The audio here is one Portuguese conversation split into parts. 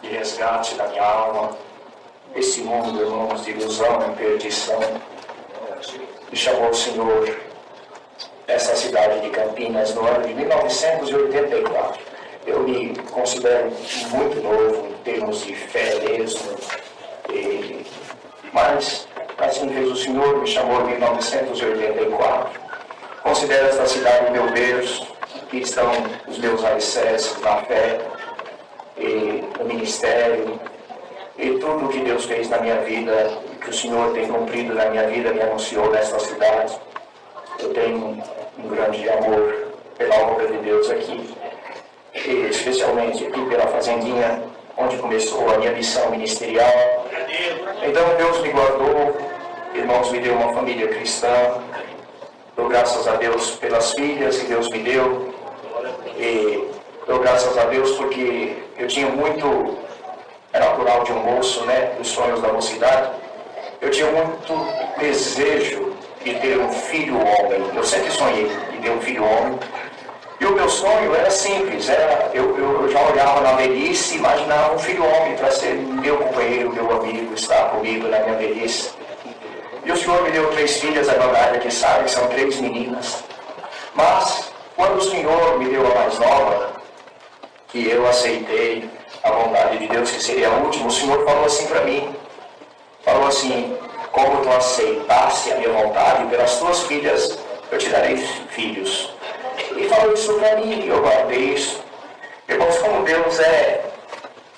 de resgate da minha alma. Esse mundo, irmãos, de ilusão e perdição, me chamou o Senhor, essa cidade de Campinas, no ano de 1984. Eu me considero muito novo em termos de fé mesmo, mas assim fez o Senhor, me chamou em 1984. Considero esta cidade meu berço, que estão os meus alicerces na fé, no ministério, e tudo que Deus fez na minha vida, que o Senhor tem cumprido na minha vida, me anunciou nesta cidade. Eu tenho um grande amor pela obra de Deus aqui, e especialmente aqui pela fazendinha, onde começou a minha missão ministerial. Então Deus me guardou, irmãos, me deu uma família cristã. Dou graças a Deus pelas filhas que Deus me deu, e dou graças a Deus porque eu tinha muito, é natural de um moço, né, dos sonhos da mocidade, eu tinha muito desejo de ter um filho homem. Eu sempre sonhei em ter um filho homem, e o meu sonho era simples, eu já olhava na velhice e imaginava um filho homem para ser meu companheiro, meu amigo, estar comigo na minha velhice. E o Senhor me deu 3 filhas, a verdade que sabe, são 3 meninas. Mas, quando o Senhor me deu a mais nova, que eu aceitei a vontade de Deus, que seria a última, o Senhor falou assim para mim, falou assim: como tu aceitasse a minha vontade, pelas tuas filhas eu te darei filhos. E falou isso para mim, e eu guardei isso. Irmãos, como Deus é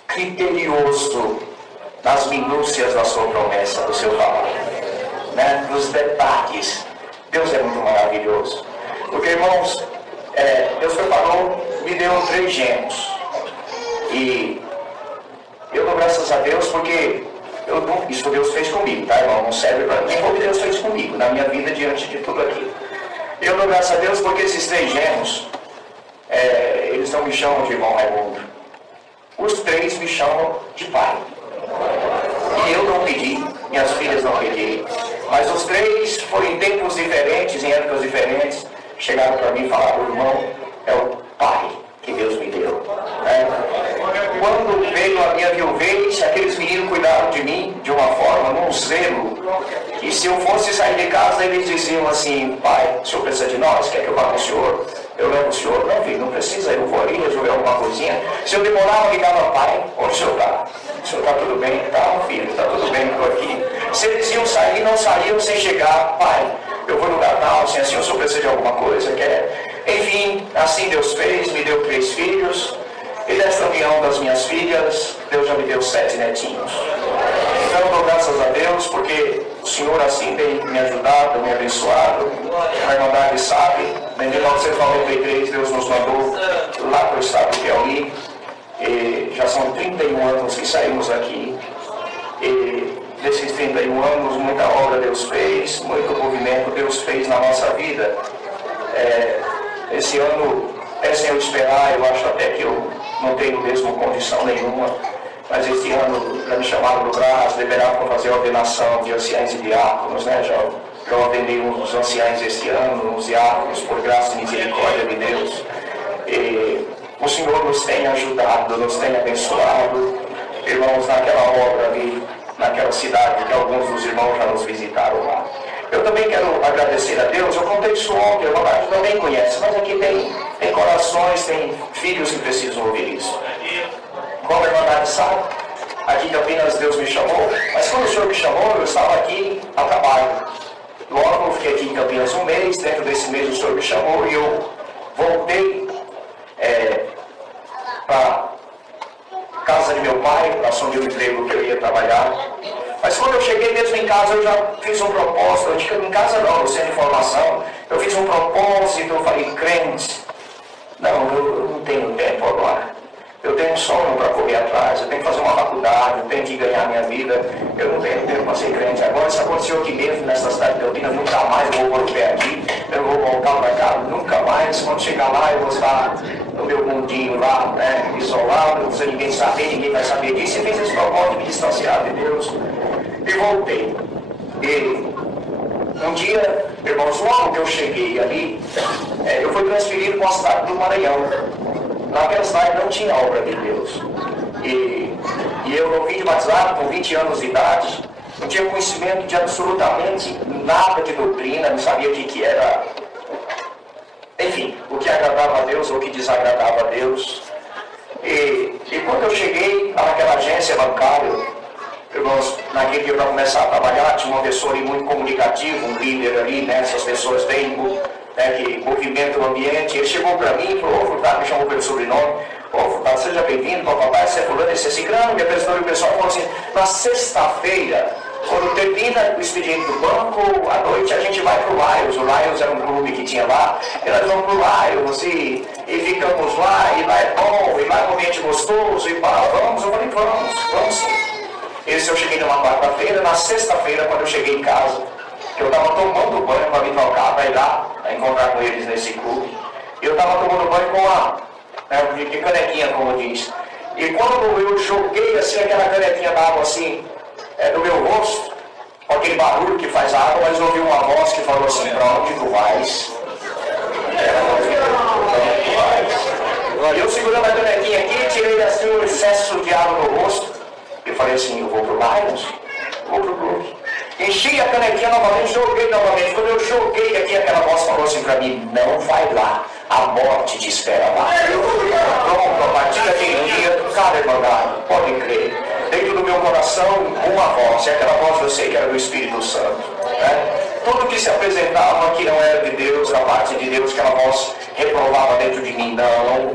criterioso nas minúcias da sua promessa, do seu falar, né? Nos detalhes. Deus é muito maravilhoso. Porque, irmãos, Deus preparou, me deu 3 gêmeos. E eu dou graças a Deus porque isso Deus fez comigo, tá, irmão? Não serve para mim, como Deus fez comigo, na minha vida, diante de tudo aquilo. Eu dou graças a Deus porque esses 3 gêmeos, eles não me chamam de irmão Raimundo. Os 3 me chamam de pai. E eu não pedi, minhas filhas não pediram. Mas os 3 foram em tempos diferentes, em épocas diferentes, chegaram para mim e falaram: irmão, é o pai que Deus me deu. Quando veio a minha viuvez, aqueles meninos cuidaram de mim de uma forma, num zelo, que se eu fosse sair de casa, eles diziam assim: pai, o senhor precisa de nós? Quer que eu vá com o senhor? Eu levo o senhor? Não, filho, não precisa, eu vou ali resolver alguma coisinha. Se eu demorava, eu ligava: pai, onde o senhor está? O senhor está tudo bem? Tá, filho, está tudo bem, estou aqui. Se eles iam sair, não saíam sem chegar: pai, eu vou no lugar tal, assim, o senhor precisa de alguma coisa? Quer? Enfim, assim Deus fez, me deu 3 filhos. E desta união das minhas filhas, Deus já me deu 7 netinhos. Então eu dou graças a Deus, porque o Senhor assim tem me ajudado, me abençoado. A Irmandade sabe, em 1993 Deus nos mandou lá para o estado do Piauí. E já são 31 anos que saímos aqui. E desses 31 anos, muita obra Deus fez, muito movimento Deus fez na nossa vida. Esse ano, sem eu esperar, eu acho até que eu não tenho mesmo condição nenhuma, mas este ano já me chamaram do braço, liberaram para fazer a ordenação de anciães e diáconos, né? Já ordenei uns anciães este ano, uns diáconos, por graça e misericórdia de Deus. E o Senhor nos tem ajudado, nos tem abençoado, irmãos, naquela obra ali, naquela cidade, que alguns dos irmãos já nos visitaram lá. Eu também quero agradecer a Deus. Eu contei isso ontem, a Irmandade também conhece, mas aqui tem corações, tem filhos que precisam ouvir isso. Como a Irmandade sabe, aqui em Campinas Deus me chamou, mas quando o Senhor me chamou, eu estava aqui a trabalho. Logo eu fiquei aqui em Campinas um mês, dentro desse mês o Senhor me chamou e eu voltei para casa de meu pai, para assumir o emprego que eu ia trabalhar. Mas quando eu cheguei mesmo em casa, eu já fiz um propósito. Eu digo, em casa não, no centro de formação, eu fiz um propósito, eu falei: crente, não, eu não tenho tempo agora. Eu tenho um sonho para correr atrás, eu tenho que fazer uma faculdade, eu tenho que ganhar minha vida, eu não tenho tempo para ser crente. Agora, isso aconteceu aqui mesmo, nessa cidade de Campinas, nunca mais eu vou pôr o pé aqui, eu não vou voltar para cá, nunca mais. Quando chegar lá, eu vou estar no meu mundinho lá, né, isolado, sem ninguém saber, ninguém vai saber disso. E fiz esse propósito de me distanciar de Deus. E voltei. E um dia, irmãos, logo que eu cheguei ali, eu fui transferido para a cidade do Maranhão. naquela cidade não tinha obra de Deus. E eu não vim de batizado com 20 anos de idade, não tinha conhecimento de absolutamente nada de doutrina, não sabia o que era, enfim, o que agradava a Deus ou o que desagradava a Deus. E quando eu cheguei naquela agência bancária, irmãos, naquele dia para começar a trabalhar, tinha uma pessoa ali muito comunicativa, um líder ali, né, essas pessoas bem, né, que movimentam o ambiente. Ele chegou para mim e falou: ô Furtado, me chamou pelo sobrenome, ô Furtado, seja bem-vindo, papai, esse é fulano, esse é ciclano, me apresentou, e o pessoal falou assim: na sexta-feira, quando termina o expediente do banco, à noite a gente vai pro Lions. O Lions era um clube que tinha lá, e nós vamos pro Lions e ficamos lá, e lá é bom, e lá é um ambiente gostoso, e pá, vamos. Eu falei: vamos sim. Esse eu cheguei numa quarta-feira. Na sexta-feira, quando eu cheguei em casa, eu estava tomando banho para me trocar, para ir lá, encontrar com eles nesse clube. Eu estava tomando banho com a de canequinha, como diz. E quando eu joguei assim aquela canequinha d'água assim, do meu rosto, com aquele barulho que faz água, mas ouvi uma voz que falou assim: para onde tu vais? E eu segurando a canequinha aqui, tirei assim um excesso de água no rosto. Eu falei assim: eu vou pro Lions, vou pro clube. Enchi a canequinha novamente, joguei novamente. Quando eu joguei aqui, aquela voz falou assim para mim: não vai lá, a morte te espera lá. Pronto, a partir daquele dia, cara, irmandade, pode crer, dentro do meu coração, uma voz, e aquela voz eu sei que era do Espírito Santo, né? Tudo que se apresentava que não era de Deus, da parte de Deus, aquela voz reprovava dentro de mim: não.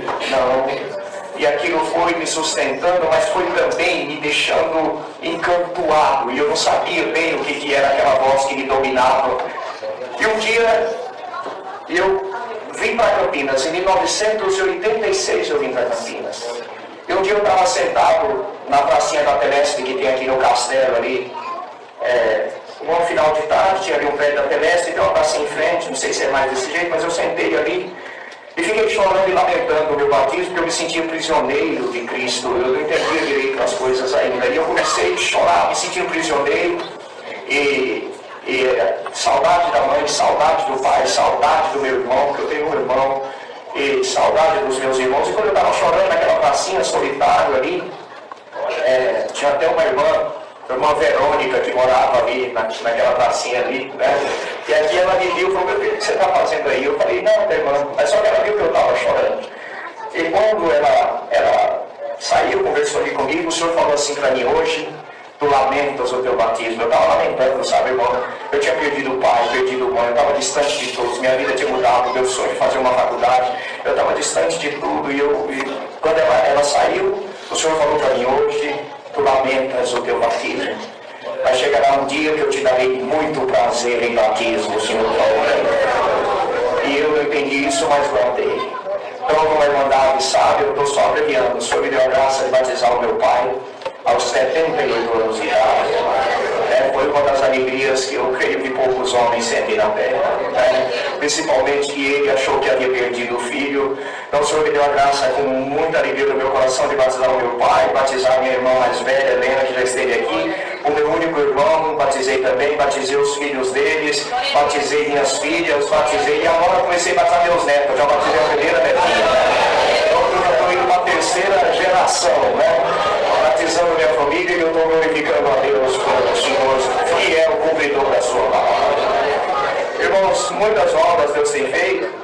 E aquilo foi me sustentando, mas foi também me deixando encantoado. E eu não sabia bem o que era aquela voz que me dominava. E um dia, eu vim para Campinas. Em 1986 eu vim para Campinas. E um dia eu estava sentado na pracinha da Telesp, que tem aqui no Castelo ali. Um final de tarde, tinha ali um prédio da Telesp, tem uma pracinha em frente, não sei se é mais desse jeito, mas eu sentei ali. E fiquei chorando e lamentando o meu batismo, porque eu me sentia prisioneiro de Cristo. Eu não entendia direito as coisas ainda. E eu comecei a chorar, me sentia prisioneiro. E saudade da mãe, saudade do pai, saudade do meu irmão, que eu tenho um irmão. E saudade dos meus irmãos. E quando eu estava chorando naquela pracinha solitária ali, tinha até uma irmã Verônica, que morava ali, naquela pracinha ali, né? E aqui ela me viu e falou: meu filho, o que você está fazendo aí? Eu falei: não, irmã, mas só que ela viu que eu estava chorando. E quando ela saiu, conversou ali comigo, o senhor falou assim para mim: hoje, tu lamentas o teu batismo. Eu estava lamentando, sabe, irmão? Eu tinha perdido o pai, perdido o mãe, eu estava distante de todos, minha vida tinha mudado, meu sonho de fazer uma faculdade, eu estava distante de tudo. E quando ela saiu, o senhor falou para mim: hoje, tu lamentas o teu batismo. Vai chegar um dia que eu te darei muito prazer em batismo, o Senhor falou. E eu não entendi isso, mas guardei. Então, como a irmandade sabe, eu estou só abreviando. O Senhor me deu a graça de batizar o meu pai aos 78 anos de idade. Foi uma das alegrias que eu creio que poucos homens sentem na terra. Principalmente que ele achou que havia perdido o filho. Então o Senhor me deu a graça com muita alegria no meu coração de batizar o meu pai, batizar minha irmã mais velha, Helena, que já esteve aqui. O meu único irmão, batizei também, batizei os filhos deles, batizei minhas filhas, batizei, e agora comecei a batizar meus netos. Eu já batizei a primeira netinha. Então eu já estou indo para a terceira geração, né? Batizando minha família, e eu estou glorificando a Deus como o Senhor, que é o cumpridor da sua palavra. Irmãos, muitas obras Deus tem feito.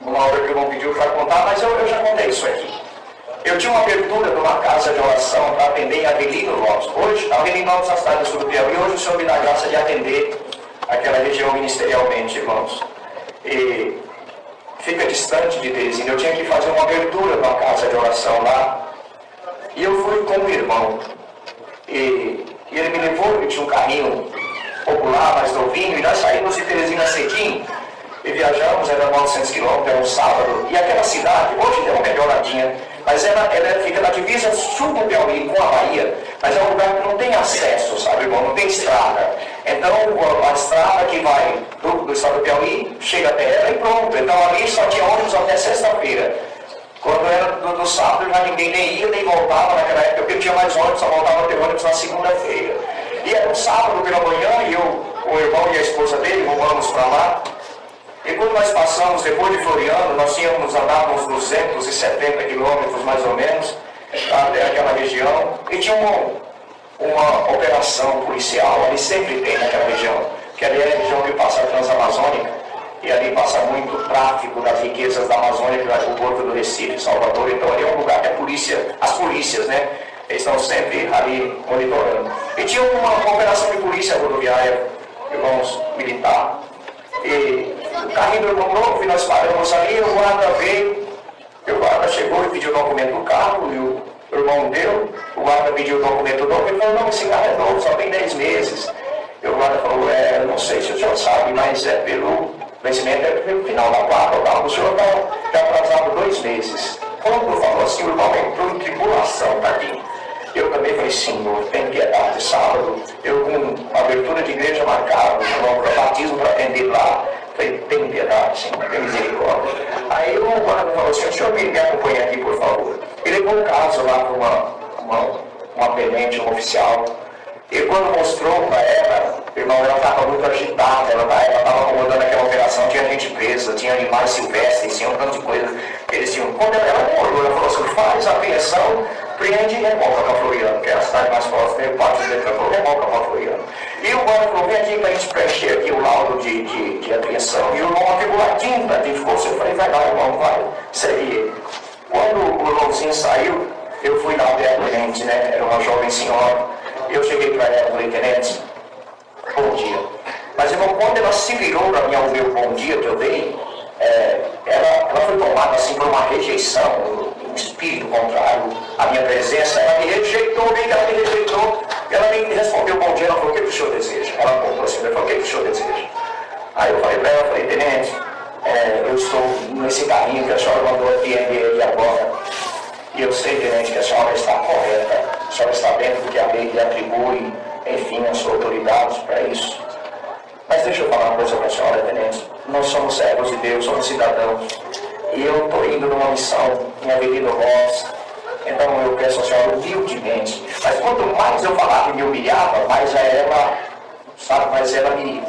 Uma obra que eu não pediu para contar, mas eu já contei isso aqui. Eu tinha uma abertura de uma casa de oração para atender em Avelino Lopes. Hoje, Avelino Lopes, na cidade do sul do Piauí, hoje o Senhor me dá a graça de atender aquela região ministerialmente, irmãos. E fica distante de Teresina. Eu tinha que fazer uma abertura de uma casa de oração lá. E eu fui com um irmão. E ele me levou, ele tinha um carrinho popular, mais novinho, e nós saímos de Teresina cedinho. E viajamos, era 900 quilômetros, era um sábado. E aquela cidade, hoje deu uma melhoradinha, mas ela fica na divisa sul do Piauí com a Bahia, mas é um lugar que não tem acesso, sabe, irmão? Não tem estrada. Então, a estrada que vai do estado do Piauí chega até ela e pronto. Então, ali só tinha ônibus até sexta-feira. Quando era do sábado, já ninguém nem ia nem voltava naquela época, porque tinha mais ônibus, só voltava a ter ônibus na segunda-feira. E era um sábado pela manhã, e eu, o irmão e a esposa dele, vamos para lá. E quando nós passamos, depois de Floriano, nós tínhamos andado uns 270 quilômetros mais ou menos, até aquela região, e tinha uma operação policial, ali sempre tem naquela região, que ali é a região que passa a Transamazônica, e ali passa muito tráfico das riquezas da Amazônia, que vai para o Porto do Recife, Salvador. Então ali é um lugar que as polícias, né, eles estão sempre ali monitorando. E tinha uma operação de polícia rodoviária, irmãos, militar, e o carrinho do irmão novo, nós paramos ali, o guarda veio, o guarda chegou e pediu o documento do carro, e o irmão deu, o guarda pediu o documento novo, ele falou, não, esse carro é novo, só tem 10 meses. E o guarda falou, eu não sei se o senhor sabe, mas é pelo vencimento, é pelo final da placa, o carro do senhor está atrasado 2 meses. Quando falou assim, o irmão entrou em tribulação, tadinho. Eu também falei, Senhor, tem piedade, sábado, eu com abertura de igreja marcada, para batismo para atender lá, falei, tem piedade, Senhor, tem misericórdia. Aí o guarda falou assim, o senhor me acompanha aqui, por favor. Ele levou um caso lá para uma tenente, um oficial, e quando mostrou para ela, irmão, ela estava muito agitada, ela estava acomodando aquela operação, tinha gente presa, tinha animais silvestres, tinha um tanto de coisa. Eles tinham, quando ela acordou, ela falou assim, faz a apreensão, prende e remoca para Floriano, que é a cidade mais próxima, e o parte dele falou, remoca para Floriano. E o guarda falou, vem aqui para a gente preencher aqui o laudo de apreensão. E o irmão pegou a tinta, a gente ficou assim, eu falei, vai lá, irmão, vai, segue ele. Quando o irmãozinho saiu, eu fui lá até a tenente, né, era uma jovem senhora. Eu cheguei para ela e falei, tenente, bom dia. Mas, irmão, quando ela se virou para mim ao meu bom dia que eu dei, ela foi tomada assim por uma rejeição, um espírito contrário à minha presença. Ela me rejeitou, ela me rejeitou. Ela me respondeu bom dia, ela falou, o que o senhor deseja? Ela apontou assim, ela falou, o que o senhor deseja? Aí eu falei para ela, tenente, eu estou nesse carrinho que a senhora mandou apreender agora. E eu sei, tenente, que a senhora está correta, a senhora está dentro do que a lei lhe atribui, enfim, a sua autoridade para isso. Mas deixa eu falar uma coisa para a senhora, tenente. Nós somos servos de Deus, somos cidadãos. E eu estou indo numa missão em Avenida Rosa. Então eu peço à senhora humildemente. Mas quanto mais eu falava e me humilhava, mais ela, sabe, mais ela me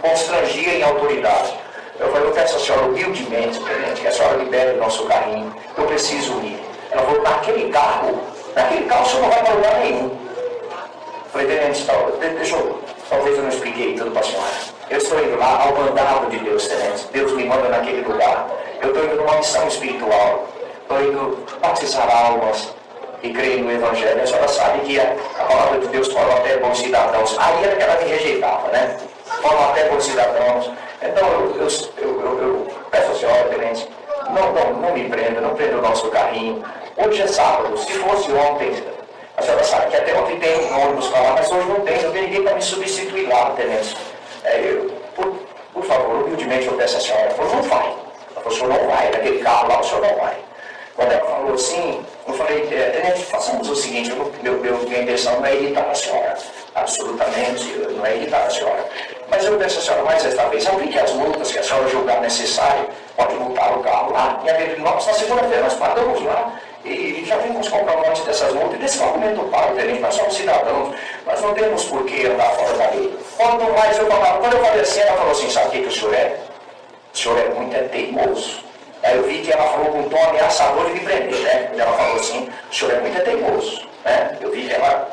constrangia em autoridade. Eu peço à senhora humildemente, tenente, que a senhora libere o nosso carrinho. Eu preciso ir. Ela falou, naquele carro o senhor não vai para lugar nenhum. Eu falei, tenente, talvez eu não expliquei tudo para a senhora. Eu estou indo lá ao mandado de Deus, tenente. Deus me manda naquele lugar. Eu estou indo numa missão espiritual. Estou indo batizar almas e creio no Evangelho. A senhora sabe que a palavra de Deus fala até bons cidadãos. Aí era que ela me rejeitava, né? Fala até bons cidadãos. Então eu peço à senhora, tenente, não me prenda, não prenda o nosso carrinho. Hoje é sábado, se fosse ontem, a senhora sabe que até ontem tem um ônibus para lá, mas hoje não tem ninguém para me substituir lá, tenente. Por favor, humildemente eu peço à senhora, ela falou, não vai. Ela falou, o senhor não vai, naquele carro lá o senhor não vai. Quando ela falou assim, eu falei, tenente, façamos o seguinte, minha intenção não é irritar a senhora, absolutamente, não é irritar a senhora. Mas eu peço à senhora mais esta vez, aplique as multas que a senhora julgar necessário, pode multar o carro lá. E a ver, nós, na segunda-feira, nós pagamos lá. E já vimos comprovantes dessas multas e desse documento pago, tenente, nós somos cidadãos, nós não temos por que andar fora da lei. Quando mais eu falava, quando eu falei assim, ela falou assim, sabe o que o senhor é? O senhor é muito teimoso. Aí eu vi que ela falou com um tom ameaçador de me prender, né? Ela falou assim, o senhor é muito teimoso, né? Eu vi que ela...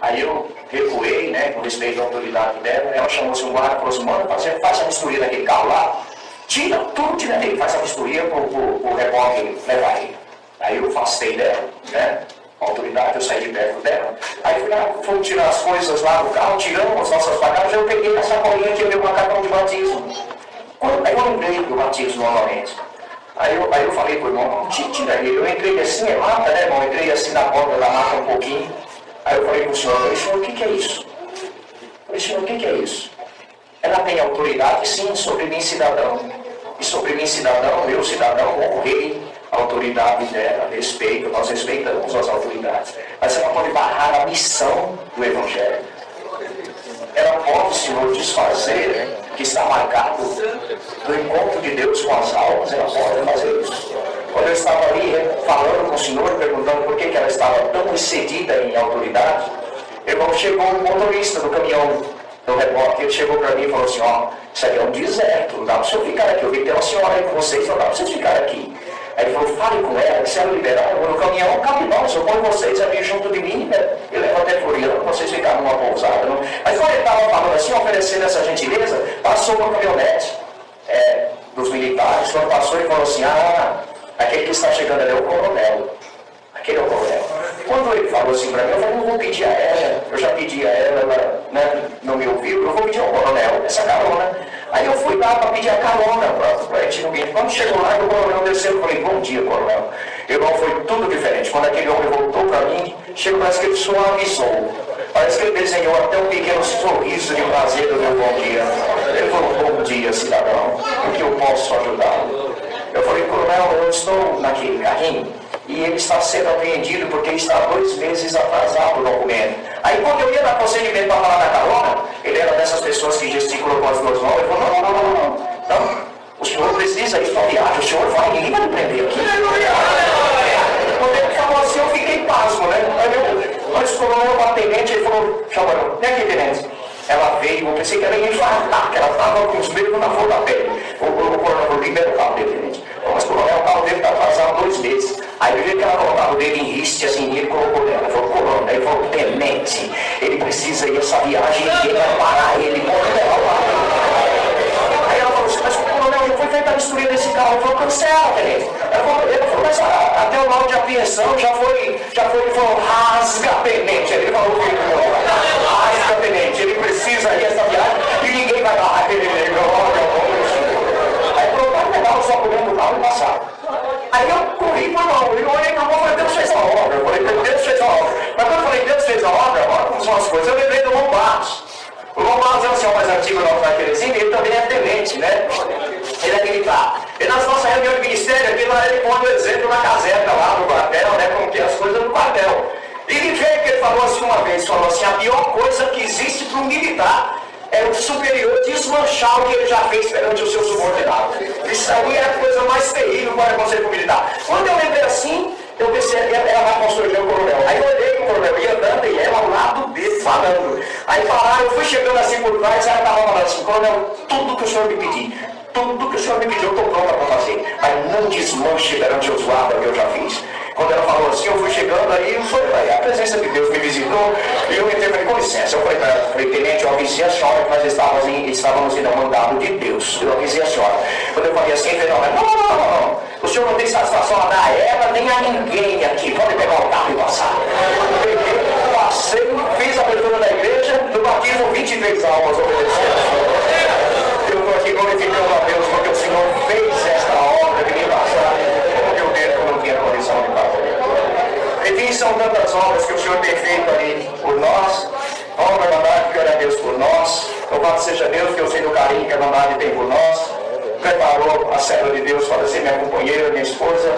Aí eu recuei, né, com respeito à autoridade dela, ela chamou-se um guarda e falou assim, mano, faz a vistoria daquele carro lá, tira tudo, tira dele, faz a vistoria para o repórter levar ele. Aí eu afastei dela, né, a autoridade, eu saí de perto dela. Aí fui lá, fomos tirar as coisas lá do carro, tiramos as nossas bagagens, eu peguei a sacolinha que eu dei o cartão de batismo. Aí eu lembrei do batismo novamente. Aí eu falei pro irmão, não, tira ele. Eu entrei assim, é mata, né, irmão? Entrei assim na porta da mata um pouquinho. Aí eu falei pro senhor, senhor, o que é isso? Eu falei, senhor, o que é isso? Ela tem autoridade, sim, sobre mim, cidadão. E sobre mim, cidadão, eu, cidadão, honrei a autoridade dela, respeito, nós respeitamos as autoridades. Mas ela pode barrar a missão do Evangelho. Ela pode, Senhor, desfazer que está marcado do encontro de Deus com as almas, ela pode fazer isso. Quando eu estava ali falando com o Senhor, perguntando por que ela estava tão excedida em autoridade, irmão, chegou o motorista do caminhão no reboque, ele chegou para mim e falou assim, ó, isso aqui é um deserto, não dá para o senhor ficar aqui, eu vi que tem uma senhora aí com vocês, não dá para vocês ficar aqui. Aí ele falou, fale com ela, que se ela liberar, eu vou no caminhão, não cabe não, eu ponho vocês ali junto de mim, né? Eu levo até Floriano, vocês ficaram numa pousada. Não? Mas quando ele estava falando assim, oferecendo essa gentileza, passou uma caminhonete dos militares, quando passou ele falou assim, aquele que está chegando ali é o coronel. Aquele é o coronel. Quando ele falou assim para mim, eu falei, não vou pedir a ela, eu já pedi a ela, ela né, não me ouviu, eu vou pedir ao coronel essa carona. Aí eu fui lá para pedir a carona para a gente no guia. Quando chegou lá, o coronel desceu, eu falei, bom dia, coronel. Irmão, foi tudo diferente. Quando aquele homem voltou para mim, chegou, parece que ele suavizou. Parece que ele desenhou até um pequeno sorriso de prazer do meu bom dia. Ele falou, bom dia, cidadão, o que eu posso ajudá-lo? Eu falei, coronel, eu estou naquele carrinho e ele está sendo apreendido porque está 2 meses atrasado o documento. Aí quando eu ia no procedimento para falar da carona, ele era dessas pessoas que gesticulam com as 2 mãos, ele falou, não, o senhor precisa ir para a viagem, o senhor vai, ninguém vai me prender aqui. Quando ele falou assim, eu fiquei pasmo, né? Antes o coronel, a tenente, ele falou, chamarão, vem aqui, tenente. Ela veio, eu pensei que ela ia infartar, que ela estava com os dedos na flor da pele. O coronel falou, libera o carro dele, tenente. Mas o coronel, o carro dele está atrasado 2 meses. Aí do jeito que ela colocava o dedo em riste, assim, ele colocou nela. Ele falou, coronel, ele falou, tenente, ele precisa ir essa viagem, ninguém vai parar ele, pode levar lá. Aí ela falou assim, mas coronel, já foi feita a vistoria desse carro. Ele falou, cancela, tenente. Ele falou, mas até o laudo de apreensão já foi, ele falou, rasga, tenente. Ele falou, rasga, tenente, ele precisa ir essa viagem e ninguém vai lá. Aí pronto, vai pegar o só comendo o carro e passar. Aí eu corri para a obra, eu olhei para a obra e falei, Deus fez a obra. Eu falei, Deus fez a obra. Mas quando eu falei, Deus fez a obra, olha como são as coisas, eu lembrei do Lombardos. O Lombardos é o senhor mais antigo da nossa Terezinha, ele também é tenente, né? Ele é militar. E nas nossas reuniões de ministério, aqui lá ele põe o exemplo na caserna lá no quartel, né? Como que é as coisas no quartel. E ele veio que ele falou assim uma vez, falou assim, a pior coisa que existe para um militar é o superior desmanchar o que ele já fez perante o seu subordinado. Isso aí é a coisa mais terrível para acontecer com o militar. Quando eu lembrei assim, eu pensei que ela vai constranger o coronel. Aí eu olhei o coronel, ia andando e ela ao lado dele, falando. Aí pararam, eu fui chegando assim por trás, ela estava falando assim, coronel, tudo que o senhor me pedir, tudo que o senhor me pediu, eu estou pronta para fazer. Mas não desmanche perante os guardas que eu já fiz. Quando ela falou assim, eu fui chegando aí, a presença de Deus me visitou, e eu entrei, falei, com licença, eu falei para ela, tenente, eu avisei a senhora que nós estávamos indo ao mandado de Deus, eu avisei a senhora. Quando eu falei assim, ele falou, não, o senhor não tem satisfação a dar a ela, nem a ninguém aqui, pode pegar o carro e passar. Eu passei, fiz a abertura da igreja, no batismo 23 almas obedeceram. Eu estou aqui glorificando a Deus, porque o Senhor fez esta obra de me passar, como eu dele, eu não tinha condição de fazer. Enfim, são tantas obras que o Senhor tem feito ali por nós. Honra a Irmandade, que ora a Deus por nós. Louvado seja Deus, que eu sei do carinho que a Irmandade tem por nós. Preparou a serva de Deus para ser minha companheira, minha esposa.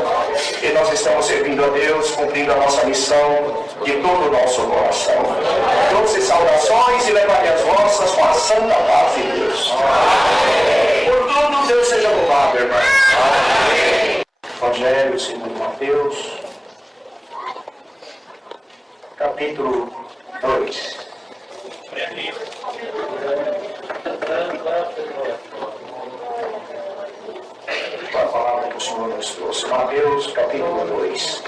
E nós estamos servindo a Deus, cumprindo a nossa missão de todo o nosso coração. Doces saudações e levai as vossas com a santa paz de Deus. Por tudo, Deus seja louvado, irmão. Evangelho segundo Mateus, capítulo 2. A palavra que o Senhor nos trouxe. Mateus, capítulo 2.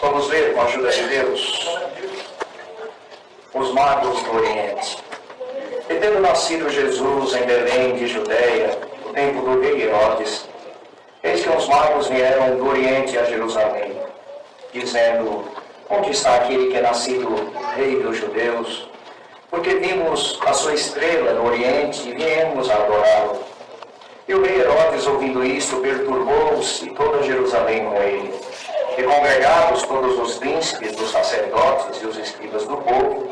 Vamos ler com a ajuda de Deus os magos do Oriente. E tendo nascido Jesus em Belém de Judeia, no tempo do rei Herodes, eis que uns magos vieram do Oriente a Jerusalém, dizendo, onde está aquele que é nascido rei dos judeus? Porque vimos a sua estrela no Oriente e viemos a adorá-lo. E o rei Herodes, ouvindo isto, perturbou-se e toda Jerusalém com ele. E congregados todos os príncipes, dos sacerdotes e os escribas do povo,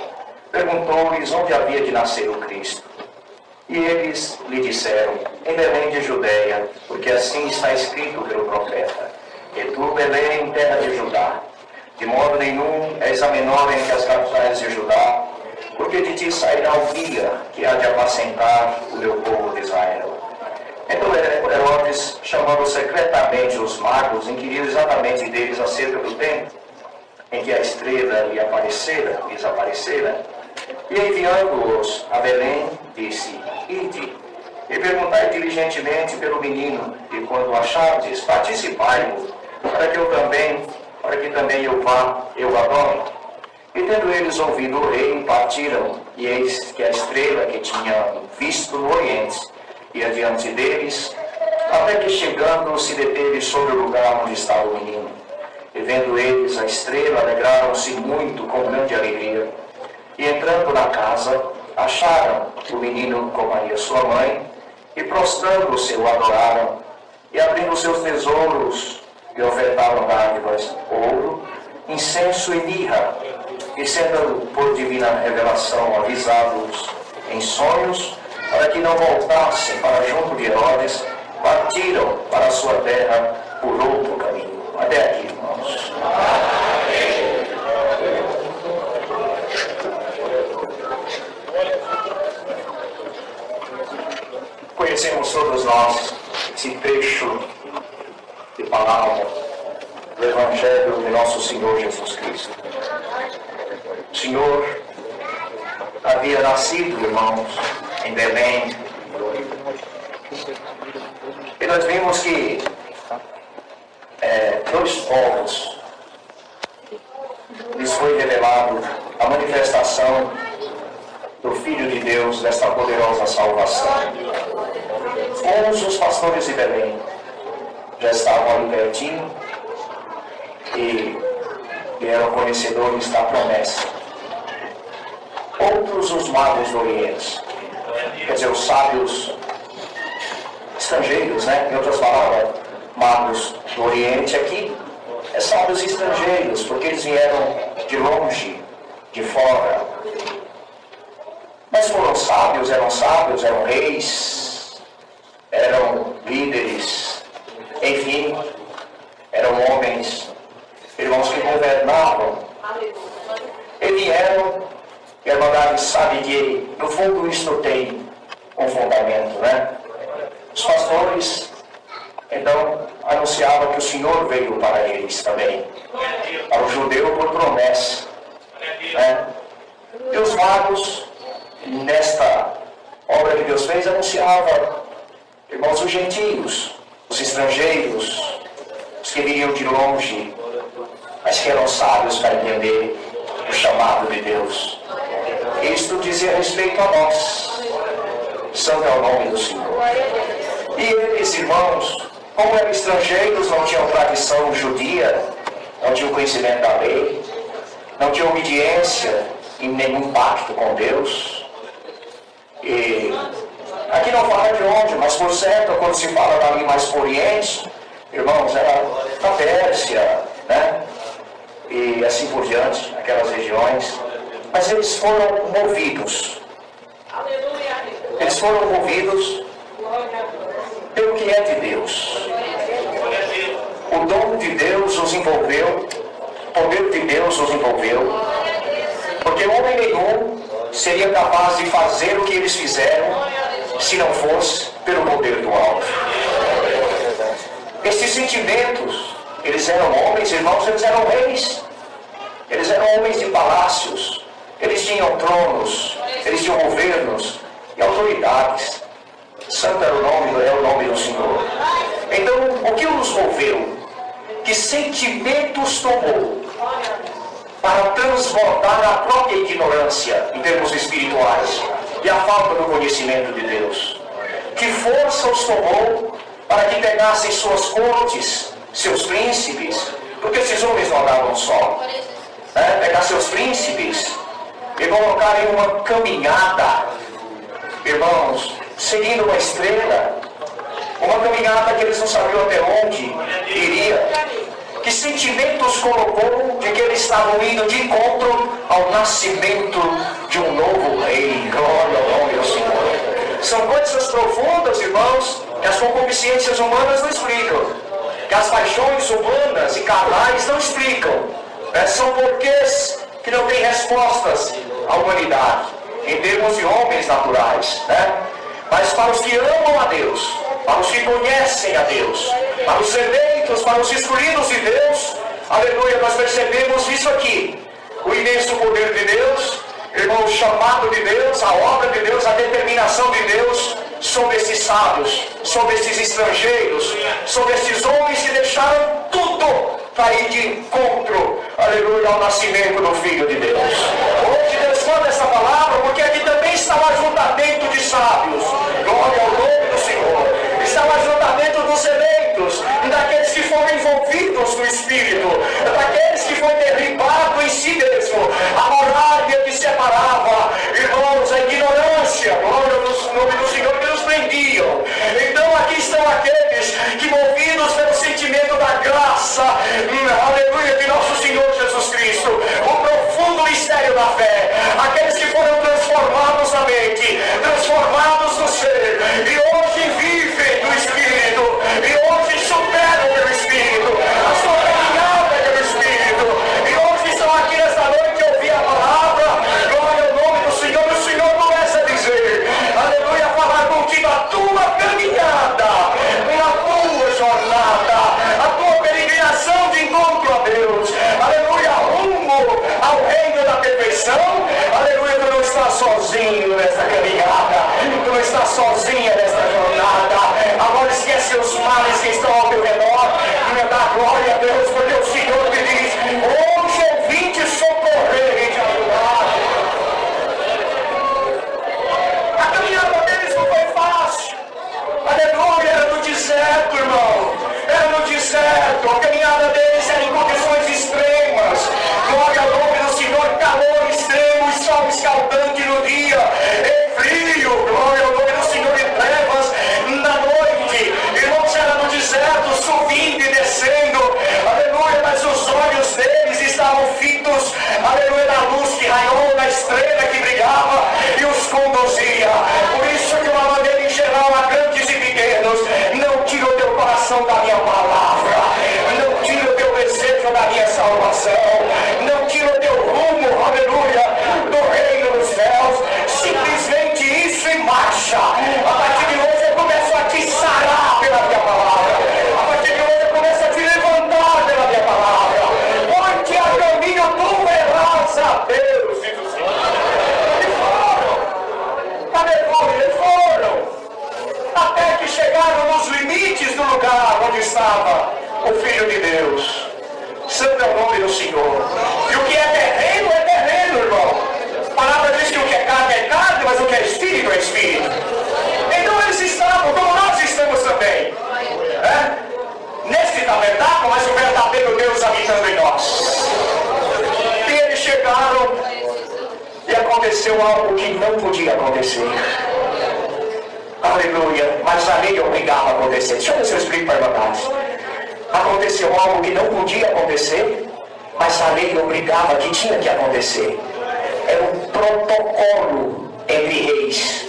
perguntou-lhes onde havia de nascer o Cristo. E eles lhe disseram, em Belém de Judeia, porque assim está escrito pelo profeta. E tu, Belém, terra de Judá, de modo nenhum és a menor entre as capitais de Judá, porque de ti sairá o guia que há de apacentar o meu povo de Israel. Então Herodes, chamando secretamente os magos, inquiriu exatamente deles acerca do tempo em que a estrela lhes aparecera, e enviando-os a Belém, disse: Ide, e perguntai diligentemente pelo menino, e quando o achardes, participai-mo, para que também eu vá, eu adore. E tendo eles ouvido o rei, partiram, e eis que a estrela que tinham visto no oriente ia diante deles, até que chegando se deteve sobre o lugar onde estava o menino. E vendo eles a estrela, alegraram-se muito com grande alegria. E entrando na casa, acharam o menino com Maria sua mãe, e prostrando-se o adoraram, e abrindo seus tesouros, lhe ofertaram dádivas, ouro, incenso e mirra, e sendo por divina revelação avisados em sonhos, para que não voltassem para junto de Herodes, partiram para a sua terra por outro caminho. Até aqui, irmãos. Conhecemos todos nós esse trecho de palavra do Evangelho de nosso Senhor Jesus Cristo. O Senhor havia nascido, irmãos, em Belém. E nós vimos que dois povos lhes foi revelado a manifestação do Filho de Deus, desta poderosa salvação. Uns, os pastores de Belém, já estavam ali pertinho e eram conhecedores da promessa. Outros, os magos do Oriente, quer dizer, os sábios estrangeiros, né? Em outras palavras, magos do Oriente aqui, sábios estrangeiros, porque eles vieram de longe, de fora. Mas foram sábios, eram reis, eram líderes, enfim, eram homens, irmãos que governavam. E vieram, e a Irmandade sabe que, no fundo, isto tem um fundamento, né? Os pastores, então, anunciavam que o Senhor veio para eles também, para o judeu por promessa, né? E os magos, nesta obra que Deus fez, anunciavam, irmãos, os gentios, os estrangeiros, os que viriam de longe, mas que eram sábios para entender o chamado de Deus. Isto dizia respeito a nós. Santo é o nome do Senhor. E eles, irmãos, como eram estrangeiros, não tinham tradição judia, não tinham conhecimento da lei, não tinham obediência e nenhum pacto com Deus. E aqui não fala de onde, mas por certo, quando se fala dali mais por Oriente, irmãos, era na Pérsia, né? E assim por diante, aquelas regiões. Mas eles foram movidos. Eles foram movidos pelo que é de Deus. O dom de Deus os envolveu, o poder de Deus os envolveu, porque homem nenhum seria capaz de fazer o que eles fizeram se não fosse pelo poder do alto. Esses sentimentos, eles eram homens, irmãos, eles eram reis, eles eram homens de palácios, eles tinham tronos, eles tinham governos e autoridades. Santo é o nome do Senhor. Então, o que os moveu? Que sentimentos tomou para transbordar a própria ignorância em termos espirituais e a falta do conhecimento de Deus? Que força os tomou para que pegassem suas cortes, seus príncipes, porque esses homens não andavam só, né? Pegar seus príncipes e colocar em uma caminhada, irmãos, seguindo uma estrela, uma caminhada que eles não sabiam até onde iria. Que sentimentos colocou de que eles estavam indo de encontro ao nascimento de um novo rei? Glória ao nome do Senhor. São coisas profundas, irmãos, que as concupiscências humanas não explicam, que as paixões humanas e carnais não explicam, né? São porquês que não têm respostas à humanidade, em termos de homens naturais, né? Mas para os que amam a Deus, para os que conhecem a Deus, para os eleitos, para os escolhidos de Deus, aleluia, nós percebemos isso aqui. O imenso poder de Deus, irmão, o chamado de Deus, a obra de Deus, a determinação de Deus sobre esses sábios, sobre esses estrangeiros, sobre esses homens que deixaram tudo para ir de encontro, aleluia, ao nascimento do Filho de Deus. Hoje Deus manda essa palavra porque aqui também está o ajuntamento de sábios. Glória ao nome do Senhor. Está o ajuntamento dos eleitos, daqueles que foram envolvidos no Espírito, daqueles que foi derribado em si mesmo a muralha que separava, irmãos, a ignorância, glória ao nome do Senhor, que nos prendiam. Então aqui estão aqueles que, movidos pelo sentimento da graça, aleluia, de nosso Senhor Jesus Cristo, o profundo mistério da fé, aqueles que foram transformados na mente, transformados no ser, e hoje vivem no Espírito, e hoje superam pelo Espírito, a sua caminhada pelo Espírito, e hoje estão aqui nesta noite ouvir a palavra, glória ao nome do Senhor, e o Senhor começa a dizer, aleluia, falar contigo a tua caminhada, a tua jornada, a tua peregrinação de encontro a Deus, aleluia, rumo ao reino da perfeição, aleluia, tu não estás sozinho nessa caminhada, tu não estás sozinha nessa jornada. Agora esquece os males que estão ao teu redor e dá glória a Deus, porque o Senhor te diz, hoje eu vim te socorrer e te ajudar. A caminhada deles não foi fácil, aleluia, era no deserto, irmão, era no deserto, a caminhada deles era em condições extremas, glória ao nome do Senhor, calor extremo, sol escaldante no dia, e frio, glória ao nome do Senhor, e trevas na noite, irmãos, era no deserto, subindo e descendo, aleluia, mas os olhos deles estavam fitos, aleluia, na luz que raiou, na estrela que brilhava e os conduzia. Por isso, de uma maneira em geral, a grandes e pequenos, não tira o teu coração da minha palavra, não tira o teu desejo da minha salvação, não tira o teu rumo, aleluia, do reino dos céus, simplesmente isso em marcha. A partir de hoje eu começo a te sarar pela minha palavra, a partir de hoje eu começo a te levantar pela minha palavra, porque a caminho tu verás a Deus, diz o Senhor. E foram, cadê foram? Eles foram, até que chegaram nos limites do lugar onde estava o Filho de Deus. Santo é o nome do Senhor. E o que é terreno, irmão. A palavra diz que o que é carne, mas o que é espírito é espírito. Então eles estavam, como nós estamos também, neste tabernáculo, mas o verdadeiro Deus habitando em nós. E eles chegaram e aconteceu algo que não podia acontecer. Aleluia, mas a lei obrigava a acontecer. Deixa eu ver se eu explico para a irmandade. Aconteceu algo que não podia acontecer, mas a lei obrigava que tinha que acontecer. Era um protocolo entre reis.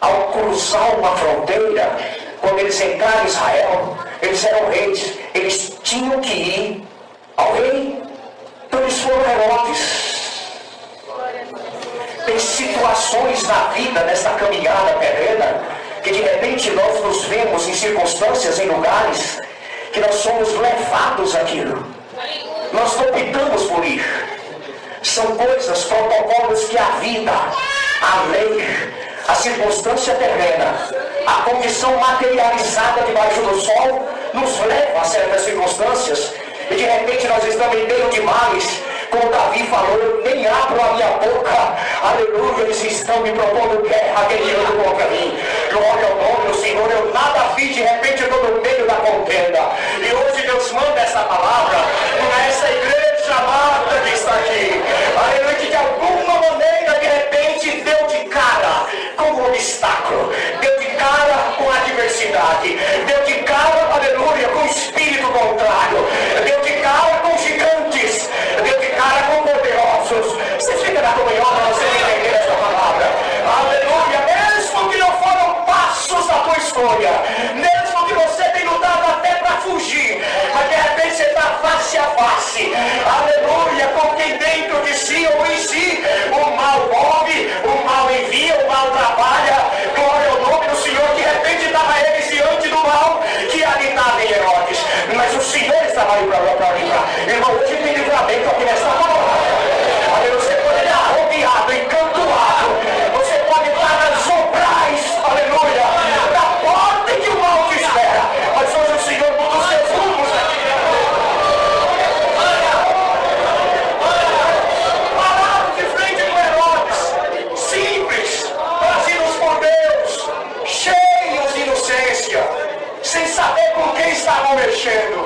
Ao cruzar uma fronteira, quando eles entraram em Israel, eles eram reis, eles tinham que ir ao rei. Então eles foram Herodes. Tem situações na vida, nessa caminhada terrena, que de repente nós nos vemos em circunstâncias, em lugares, que nós somos levados àquilo. Nós não optamos por ir. São coisas, protocolos que a vida, a lei, a circunstância terrena, a condição materializada debaixo do sol, nos leva a certas circunstâncias, e de repente nós estamos em meio de males. Como Davi falou, eu nem abro a minha boca, aleluia, eles estão me propondo guerra, guerreando contra mim. Glória ao nome do Senhor, eu nada vi, de repente eu estou no meio da contenda. E hoje Deus manda essa palavra para essa igreja amada que está aqui, aleluia, que de alguma maneira, de repente, deu de cara com o obstáculo, deu de cara com a adversidade, deu de cara, aleluia, com o espírito contrário, deu de cara com gigantes, deu de cara com poderosos. Você fica na comunhão para você entender essa palavra. Aleluia. Mesmo que não foram passos da tua escolha, mesmo estavam mexendo.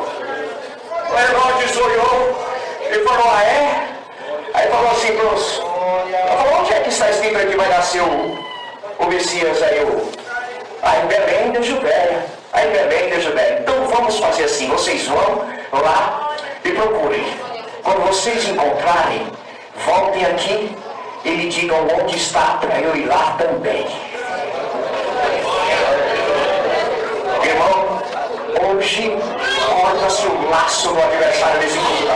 O Herodes olhou e falou, é? Aí falou assim para os... falou, onde é que está escrito aí que vai nascer o Messias aí? Em Belém da Judéia. Em Belém da Judéia. Então vamos fazer assim, vocês vão lá e procurem. Quando vocês encontrarem, voltem aqui e me digam onde está para eu ir lá também. Irmão, hoje corta-se o laço do adversário desse culto.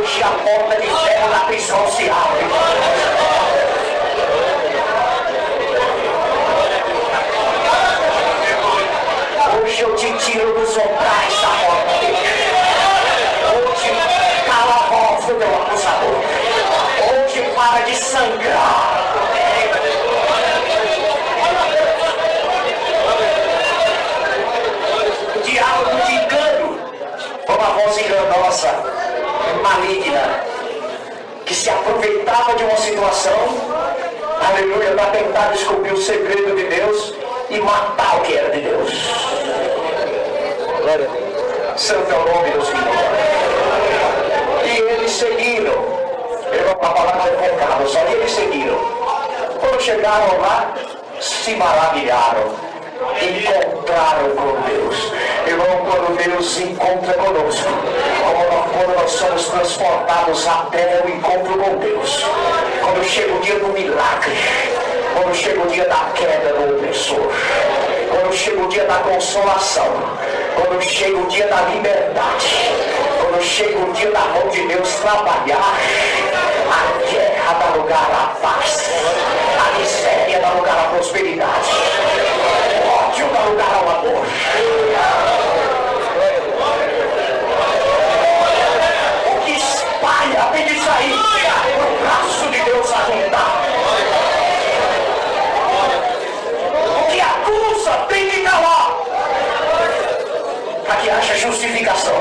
Hoje a porta de ferro da prisão se abre. Hoje eu te tiro dos umbrais da porta. Hoje cala a voz do teu acusador. Hoje para de sangrar. O diálogo de engano, uma voz enganosa, maligna, que se aproveitava de uma situação, aleluia, para tentar descobrir o segredo de Deus e matar o que era de Deus. Glória. Santo é o nome do Senhor. E eles seguiram. A palavra é pecado, só eles seguiram. Quando chegaram lá, se maravilharam. Encontraram com Deus. Irmão, quando Deus encontra conosco, quando nós somos transportados até o encontro com Deus, quando chega o dia do milagre, quando chega o dia da queda do opressor, quando chega o dia da consolação, quando chega o dia da liberdade, quando chega o dia da mão de Deus trabalhar, a guerra dá lugar à paz, a miséria dá lugar à prosperidade, o ódio dá lugar ao amor. O que espalha tem de sair o braço de Deus ajuntar. O que acusa tem de calar, para que haja justificação.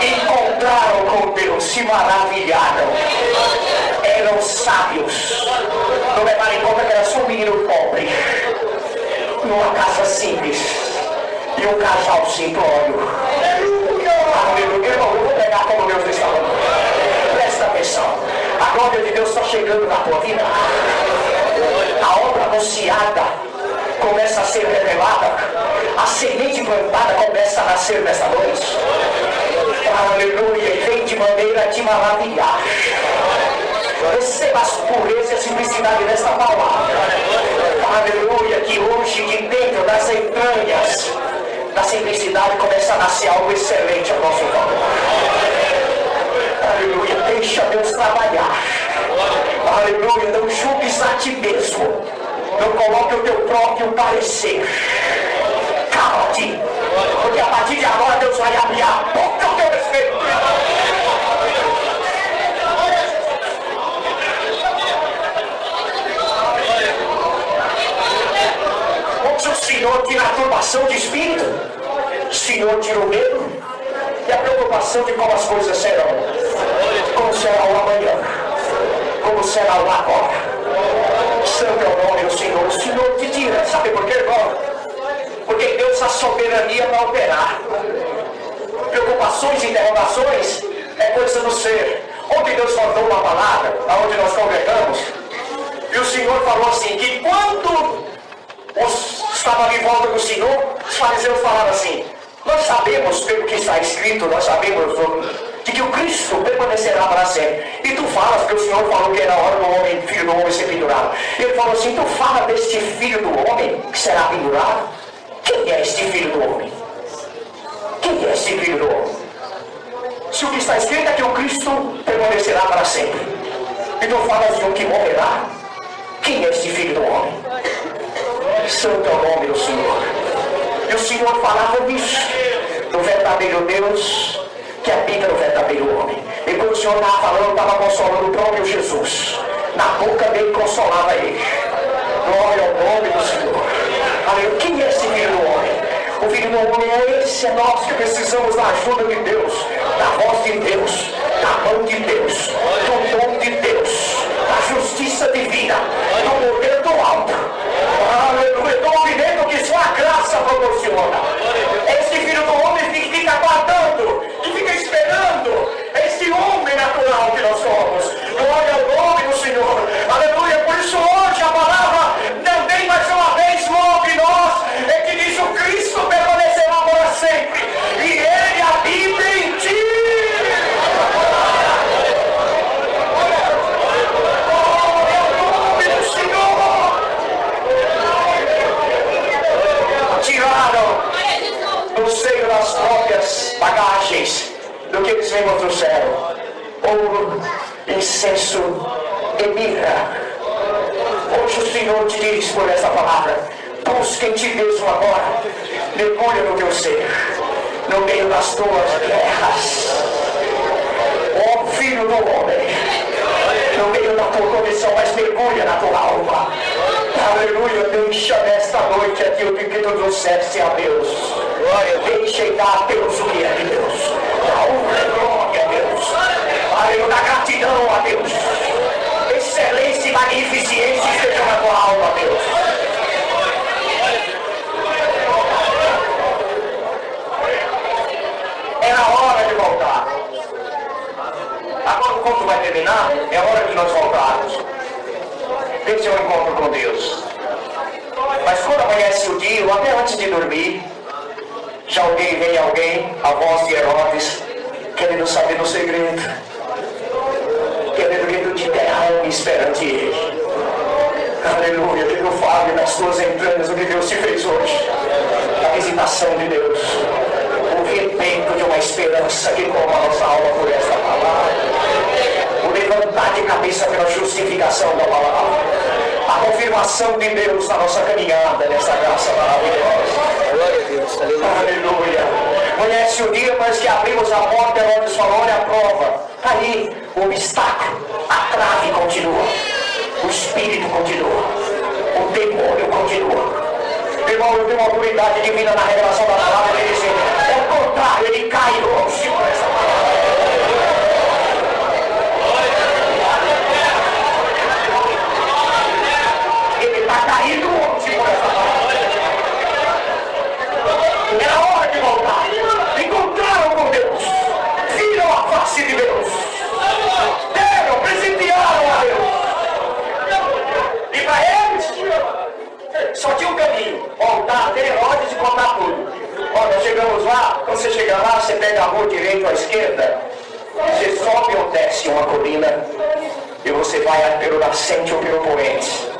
Encontraram com Deus, se maravilharam, eram sábios, não levaram em conta que era só um menino pobre, numa casa simples, e um casal simplório. Aleluia, irmão, eu vou pegar como Deus está falando. Presta atenção, a glória de Deus está chegando na tua vida, a obra anunciada começa a ser revelada, a semente plantada começa a nascer nesta noite. Aleluia, e vem de maneira a te maravilhar. Receba as purezas e a simplicidade desta palavra. Aleluia, que hoje de dentro das entranhas da simplicidade começa a nascer algo excelente ao nosso favor. Aleluia, deixa Deus trabalhar. Aleluia, não julgues a ti mesmo. Não coloque o teu próprio parecer. Cala-te, porque a partir de agora Deus vai abrir a boca ao teu respeito. Onde o Senhor tira a turbação de espírito, o Senhor tira o medo e a preocupação de como as coisas serão, como será o amanhã, como será o agora. Santo é o nome do Senhor. O Senhor te tira. Sabe por quê, irmão? Porque Deus a soberania para operar. Preocupações e interrogações é coisa do ser. Ontem Deus falou uma palavra, aonde nós congregamos, e o Senhor falou assim, que quando estavam em volta do Senhor, os fariseus falaram assim, nós sabemos pelo que está escrito, nós sabemos de que o Cristo permanecerá para sempre. E tu falas que o Senhor falou que era a hora do homem, filho do homem ser pendurado. Ele falou assim, tu fala deste filho do homem que será pendurado? Quem é este filho do homem? Quem é este filho do homem? Se o que está escrito é que o Cristo permanecerá para sempre, e tu falas de um que morrerá, quem é este filho do homem? Santo é o nome do Senhor. E o Senhor falava disso, do verdadeiro Deus que habita no verdadeiro homem. E quando o Senhor estava falando, estava consolando o próprio Jesus. Na boca dele consolava ele. Glória ao nome do Senhor. Aleluia. Quem é esse filho do homem? O filho do homem é esse, é nós que precisamos da ajuda de Deus, da voz de Deus, da mão de Deus, do dom de Deus, da justiça divina, do poder do alto. descemos do céu. Ouro, incenso e mirra. Hoje o Senhor te diz por essa palavra: busca em ti mesmo agora, mergulha no teu ser, no meio das tuas guerras. Ó filho do homem, no meio da tua condição, mas mergulha na tua alma. Aleluia, deixa nesta noite aquilo que tu trouxeste a Deus. Deixa e dá a Deus o que é de Deus. A honra e glória a Deus. Aleluia, da gratidão a Deus. Excelência e magnificência estejam na tua alma, Deus. É a hora de voltar. Agora o culto vai terminar, é hora de nós voltarmos. Esse é o encontro com Deus. Mas quando amanhece o dia, ou até antes de dormir, já vem alguém, a voz de Herodes, querendo saber do segredo, querendo que tu te derrames perante ele. Aleluia, que tu fale nas tuas entranhas o que Deus te fez hoje. A visitação de Deus, o rebento de uma esperança que toma a nossa alma por esta palavra. O levantar de cabeça pela justificação da palavra. A confirmação de Deus na nossa caminhada, nessa graça maravilhosa. Glória a Deus, aleluia. Conhece o dia, mas que abrimos a porta, Herodes falou: olha a prova. Aí, o obstáculo, a trave continua. O espírito continua. O demônio continua. Irmão, eu tenho uma autoridade divina na revelação da palavra de dizer: ao contrário, ele cai longe por essa palavra. Caído longe por essa palavra. Era hora de voltar. Encontraram com Deus. Viram a face de Deus. Deram, presentearam a Deus. E para eles, só tinha um caminho: voltar até Herodes e contar tudo. Ó, nós chegamos lá. Quando você chegar lá, você pega a rua direita ou à esquerda. Você sobe ou desce uma colina. E você vai pelo nascente ou pelo poente.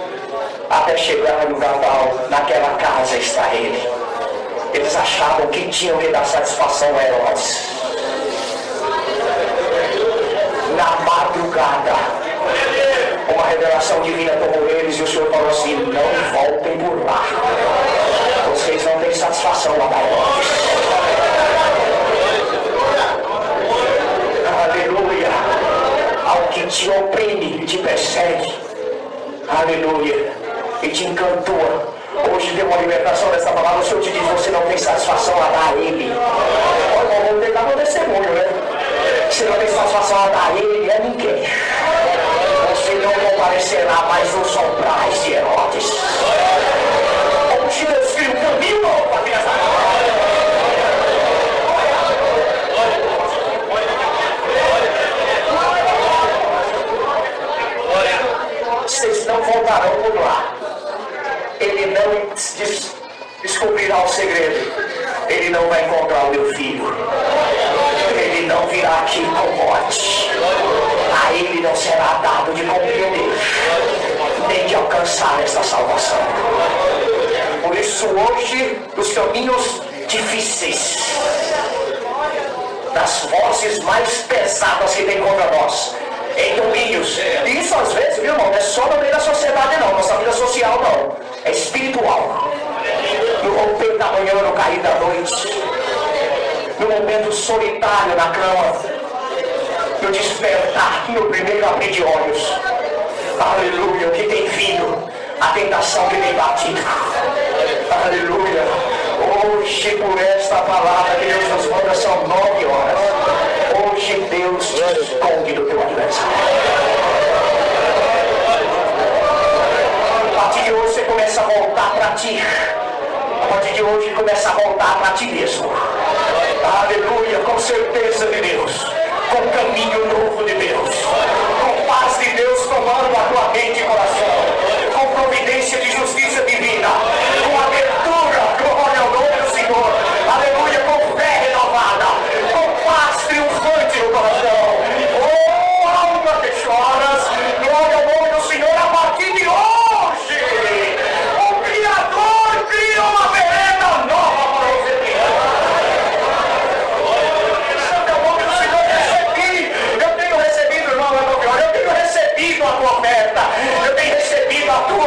Até chegar no Natal, naquela casa está ele. Eles achavam que tinham que dar satisfação a Herodes. Na madrugada, uma revelação divina tomou eles e o Senhor falou assim: não voltem por lá. Vocês não têm satisfação lá da Herodes. Aleluia. Ao que te oprime e te persegue. Aleluia. E te encantou. Hoje deu uma libertação dessa palavra. O Senhor te diz: você não tem satisfação a dar a Ele. Olha, vamos tentar no testemunho, né? Você não tem satisfação a dar a Ele, é ninguém. Você não comparecerá mais nos sombrais de Herodes. Hoje Deus cria um caminho novo para essa palavra. Vocês não voltarão por lá. Ele não descobrirá o segredo. Ele não vai encontrar o meu filho. Ele não virá aqui com morte. A ele não será dado de compreender, nem de alcançar esta salvação. Por isso hoje, os caminhos difíceis, das vozes mais pesadas que tem contra nós, em domínios. E isso às vezes, viu, irmão, não é só no meio da sociedade não, nossa vida social não, é espiritual. No romper da manhã, no cair da noite, no momento solitário na cama, no despertar, no primeiro abrir de olhos. Aleluia, o que tem vindo, a tentação que tem batido. Aleluia. Hoje, por esta palavra que Deus nos manda, são 9 horas. Hoje Deus te esconde do teu adversário. A partir de hoje você começa a voltar para ti. A partir de hoje começa a voltar para ti mesmo. Aleluia, com certeza de Deus, com caminho novo de Deus, com paz de Deus tomando a tua mente e coração, com providência de justiça divina, com abertura, glória ao nome do Senhor. Aleluia, com fé renovada, com paz triunfante no coração. Oh, alma que choras, glória ao nome do Senhor. A partir de hoje, o Criador cria uma vereda nova para você. Santo é o nome do Senhor Jesus.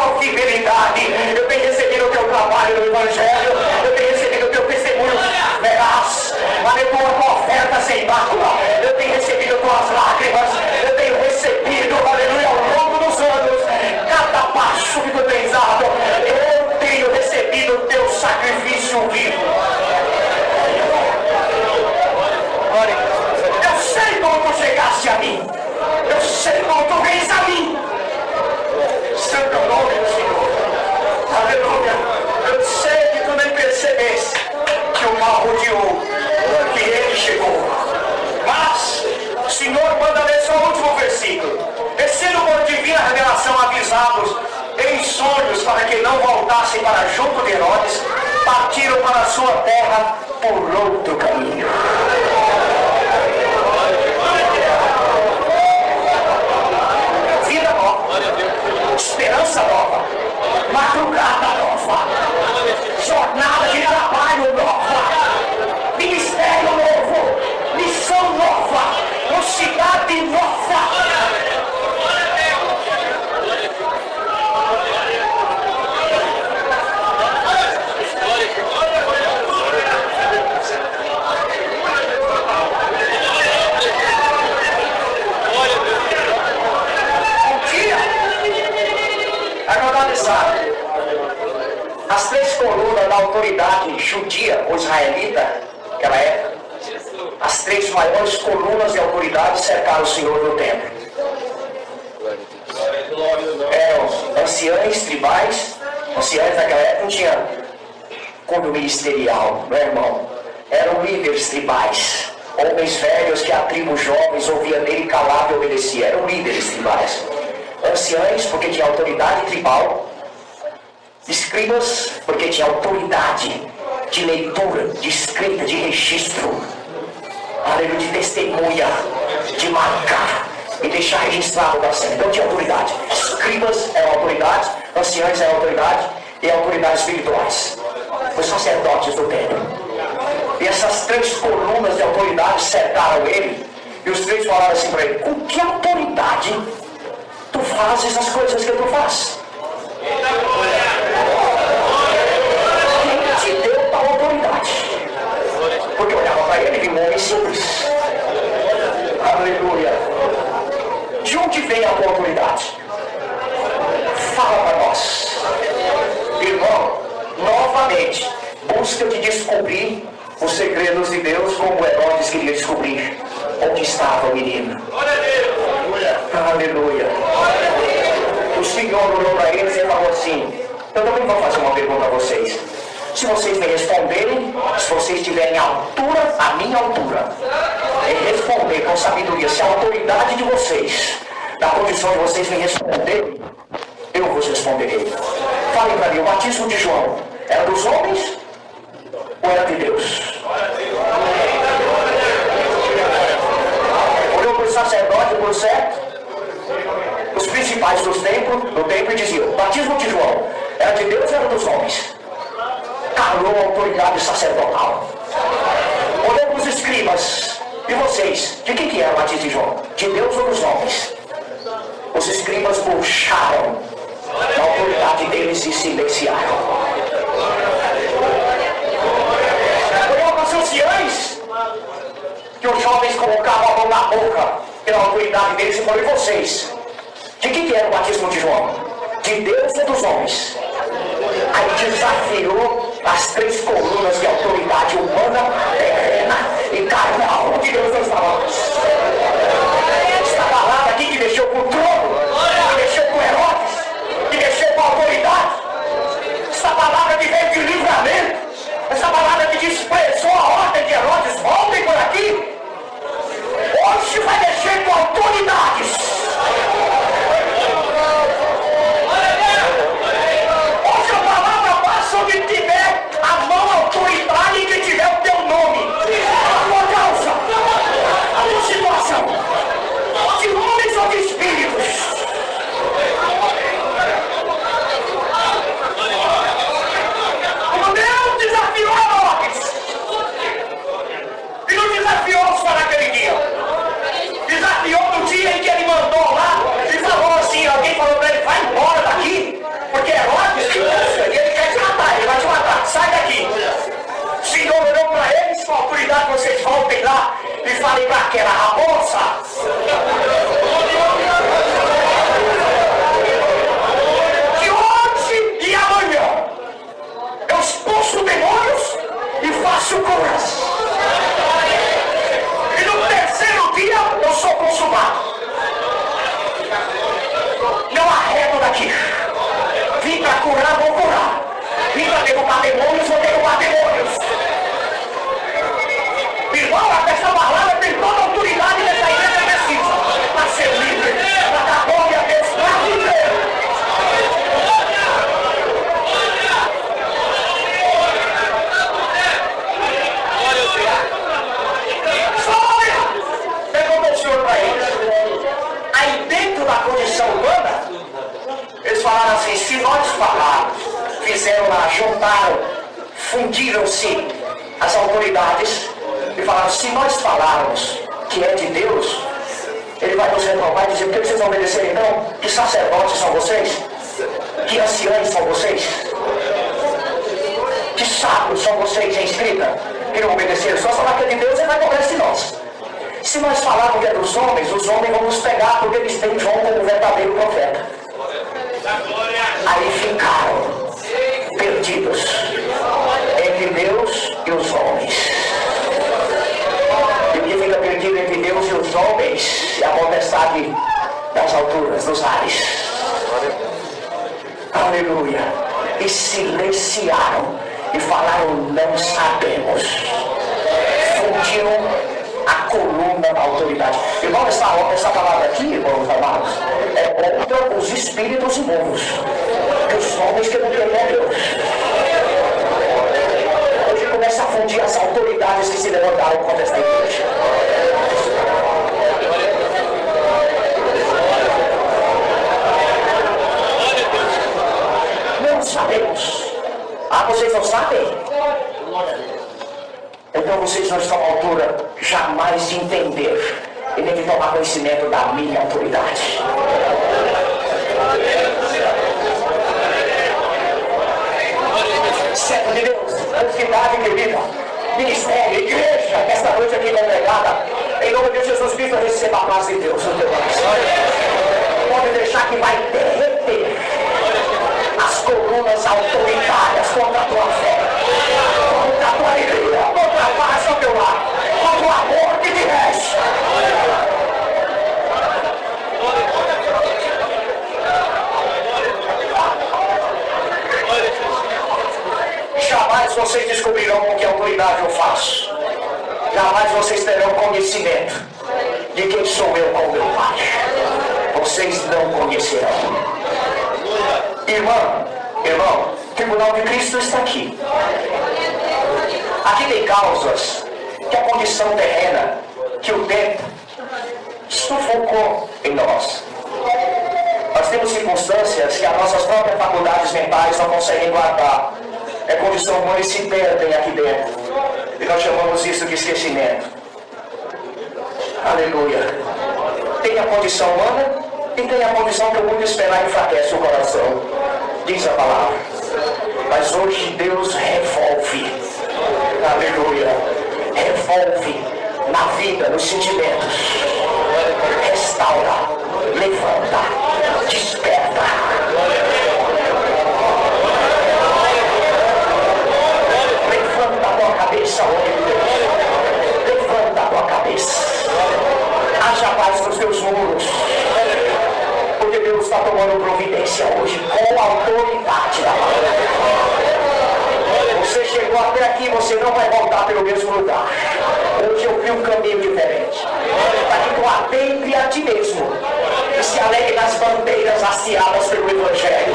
tua fidelidade. Eu tenho recebido o teu trabalho no Evangelho. Eu tenho recebido o teu testemunho veraz. Aleluia, tua oferta sem mácula. Eu tenho recebido tuas lágrimas. Eu tenho recebido, aleluia, ao longo dos anos, cada passo que tu tens dado. Eu tenho recebido o teu sacrifício vivo. Eu sei como tu chegaste a mim. Eu sei como tu vens a mim. Santo é o nome do Senhor. Aleluia. Eu sei que tu nem percebeste que o mal rodeou, que ele chegou. Mas o Senhor manda ler só o último versículo. Descendo por divina revelação, avisados em sonhos para que não voltassem para junto de Herodes, partiram para a sua terra por outro caminho. Vida nova, esperança nova, madrugada nova, jornada de trabalho nova, ministério novo, missão nova, cidade nova. As três colunas da autoridade judia ou israelita naquela época, as três maiores colunas de autoridade cercaram o Senhor no templo. Eram anciães tribais. Anciães naquela época não tinha cunho ministerial, meu irmão. Eram líderes tribais, homens velhos que a tribo jovens ouvia dele calado e obedecia. Eram líderes tribais. Anciães porque tinha autoridade tribal. Escribas, porque tinha autoridade de leitura, de escrita, de registro, aleluia, de testemunha, de marcar e deixar registrado da cena. Então tinha autoridade. Escribas eram autoridades, anciães eram autoridade e autoridades espirituais. Os sacerdotes do templo. E essas três colunas de autoridade cercaram ele. E os três falaram assim para ele: com que autoridade tu fazes as coisas que tu fazes? Quem te deu tal autoridade? Porque olhava para ele e viu um homem simples. Aleluia. De onde vem a tua autoridade? Fala para nós. Irmão, novamente, busca de descobrir os segredos de Deus como Herodes queria descobrir onde estava o menino. Aleluia. O Senhor olhou para eles e falou assim: eu também vou fazer uma pergunta a vocês. Se vocês me responderem, se vocês tiverem altura, a minha altura, e responder com sabedoria, se a autoridade de vocês, na condição de vocês me responderem, eu vos responderei. Falem para mim, o batismo de João era dos homens ou era de Deus? Olhou para o sacerdote, por certo, os principais do templo diziam: o batismo de João era de Deus ou era dos homens? Calou a autoridade sacerdotal. Olhou para os escribas: e vocês, de quem que era o batismo de João? De Deus ou dos homens? Os escribas puxaram a autoridade deles e silenciaram. Olhou para os anciães, que os jovens colocavam a mão na boca pela autoridade deles, e falou: e vocês, de quem que era o batismo de João? De Deus ou dos homens? Aí desafiou as três colunas de autoridade humana, terrena e carnal de Deus das palavras. Esta palavra aqui que mexeu com o trono, que mexeu com Herodes, que mexeu com a autoridade. Esta palavra que veio de livramento, essa palavra que desprezou a ordem de Herodes, voltem por aqui. Hoje vai mexer com autoridades. Hoje a palavra passa onde tiver a mão autoridade e que tiver o teu nome, a tua causa. soltar demônios, vou derrubar demônios. Irmão, essa palavra tem toda a autoridade dessa igreja precisa para ser livre, para dar glória a Deus, para viver. Perguntou o Senhor para eles. Aí dentro da condição humana, eles falaram assim: se nós falarmos, fizeram lá, juntaram, fundiram-se as autoridades e falaram: se nós falarmos que é de Deus, ele vai nos reprovar e dizer: por que vocês não obedeceram então? Que sacerdotes são vocês? Que anciãos são vocês? Que sábios são vocês em escrita? Que não obedeceram? Só falar que é de Deus, ele vai cobrar de nós. Se nós falarmos que é dos homens, os homens vão nos pegar porque eles têm João como verdadeiro profeta. Aí ficaram perdidos entre Deus e os homens. E o que fica perdido entre Deus e os homens é a potestade das alturas, dos ares. Aleluia. E silenciaram e falaram: não sabemos. Fundiram a coluna da autoridade. Irmão, essa palavra aqui, irmãos amados, é contra os espíritos imundos, os homens que não creem a Deus. Hoje começa a fundir as autoridades que se levantaram contra esta igreja. Não sabemos. Ah, vocês não sabem? Então vocês não estão à altura jamais de entender e nem de tomar conhecimento da minha autoridade. Servo de Deus, atividade querida, ministério, igreja, esta noite aqui congregada, em nome de Jesus Cristo, receba a paz de Deus no teu coração. Pode deixar que vai derreter as colunas autoritárias contra a tua fé, contra a tua alegria, contra a paz ao teu lado, contra o amor que te resta. Jamais vocês descobrirão com que autoridade eu faço. Jamais vocês terão conhecimento de quem sou eu com meu Pai. Vocês não conhecerão. Irmão, o tribunal de Cristo está aqui. Aqui tem causas que a condição terrena, que o tempo sufocou em nós. Nós temos circunstâncias que as nossas próprias faculdades mentais não conseguem guardar. É condição humana e se perdem aqui dentro. E nós chamamos isso de esquecimento. Aleluia. Tem a condição humana e tem a condição que o mundo esperar enfraquece o coração. Diz a palavra. Mas hoje Deus revolve. Aleluia. Revolve na vida, nos sentimentos. Restaura. Levanta. Desperta. Levanta a tua cabeça, homem de Deus. Levanta a tua cabeça. Haja paz nos teus muros. Porque Deus está tomando providência hoje com a autoridade da palavra. Você chegou até aqui, você não vai voltar pelo mesmo lugar. Hoje eu vi um caminho diferente. Para que tu adentre a ti mesmo e se alegre nas bandeiras hasteadas pelo Evangelho.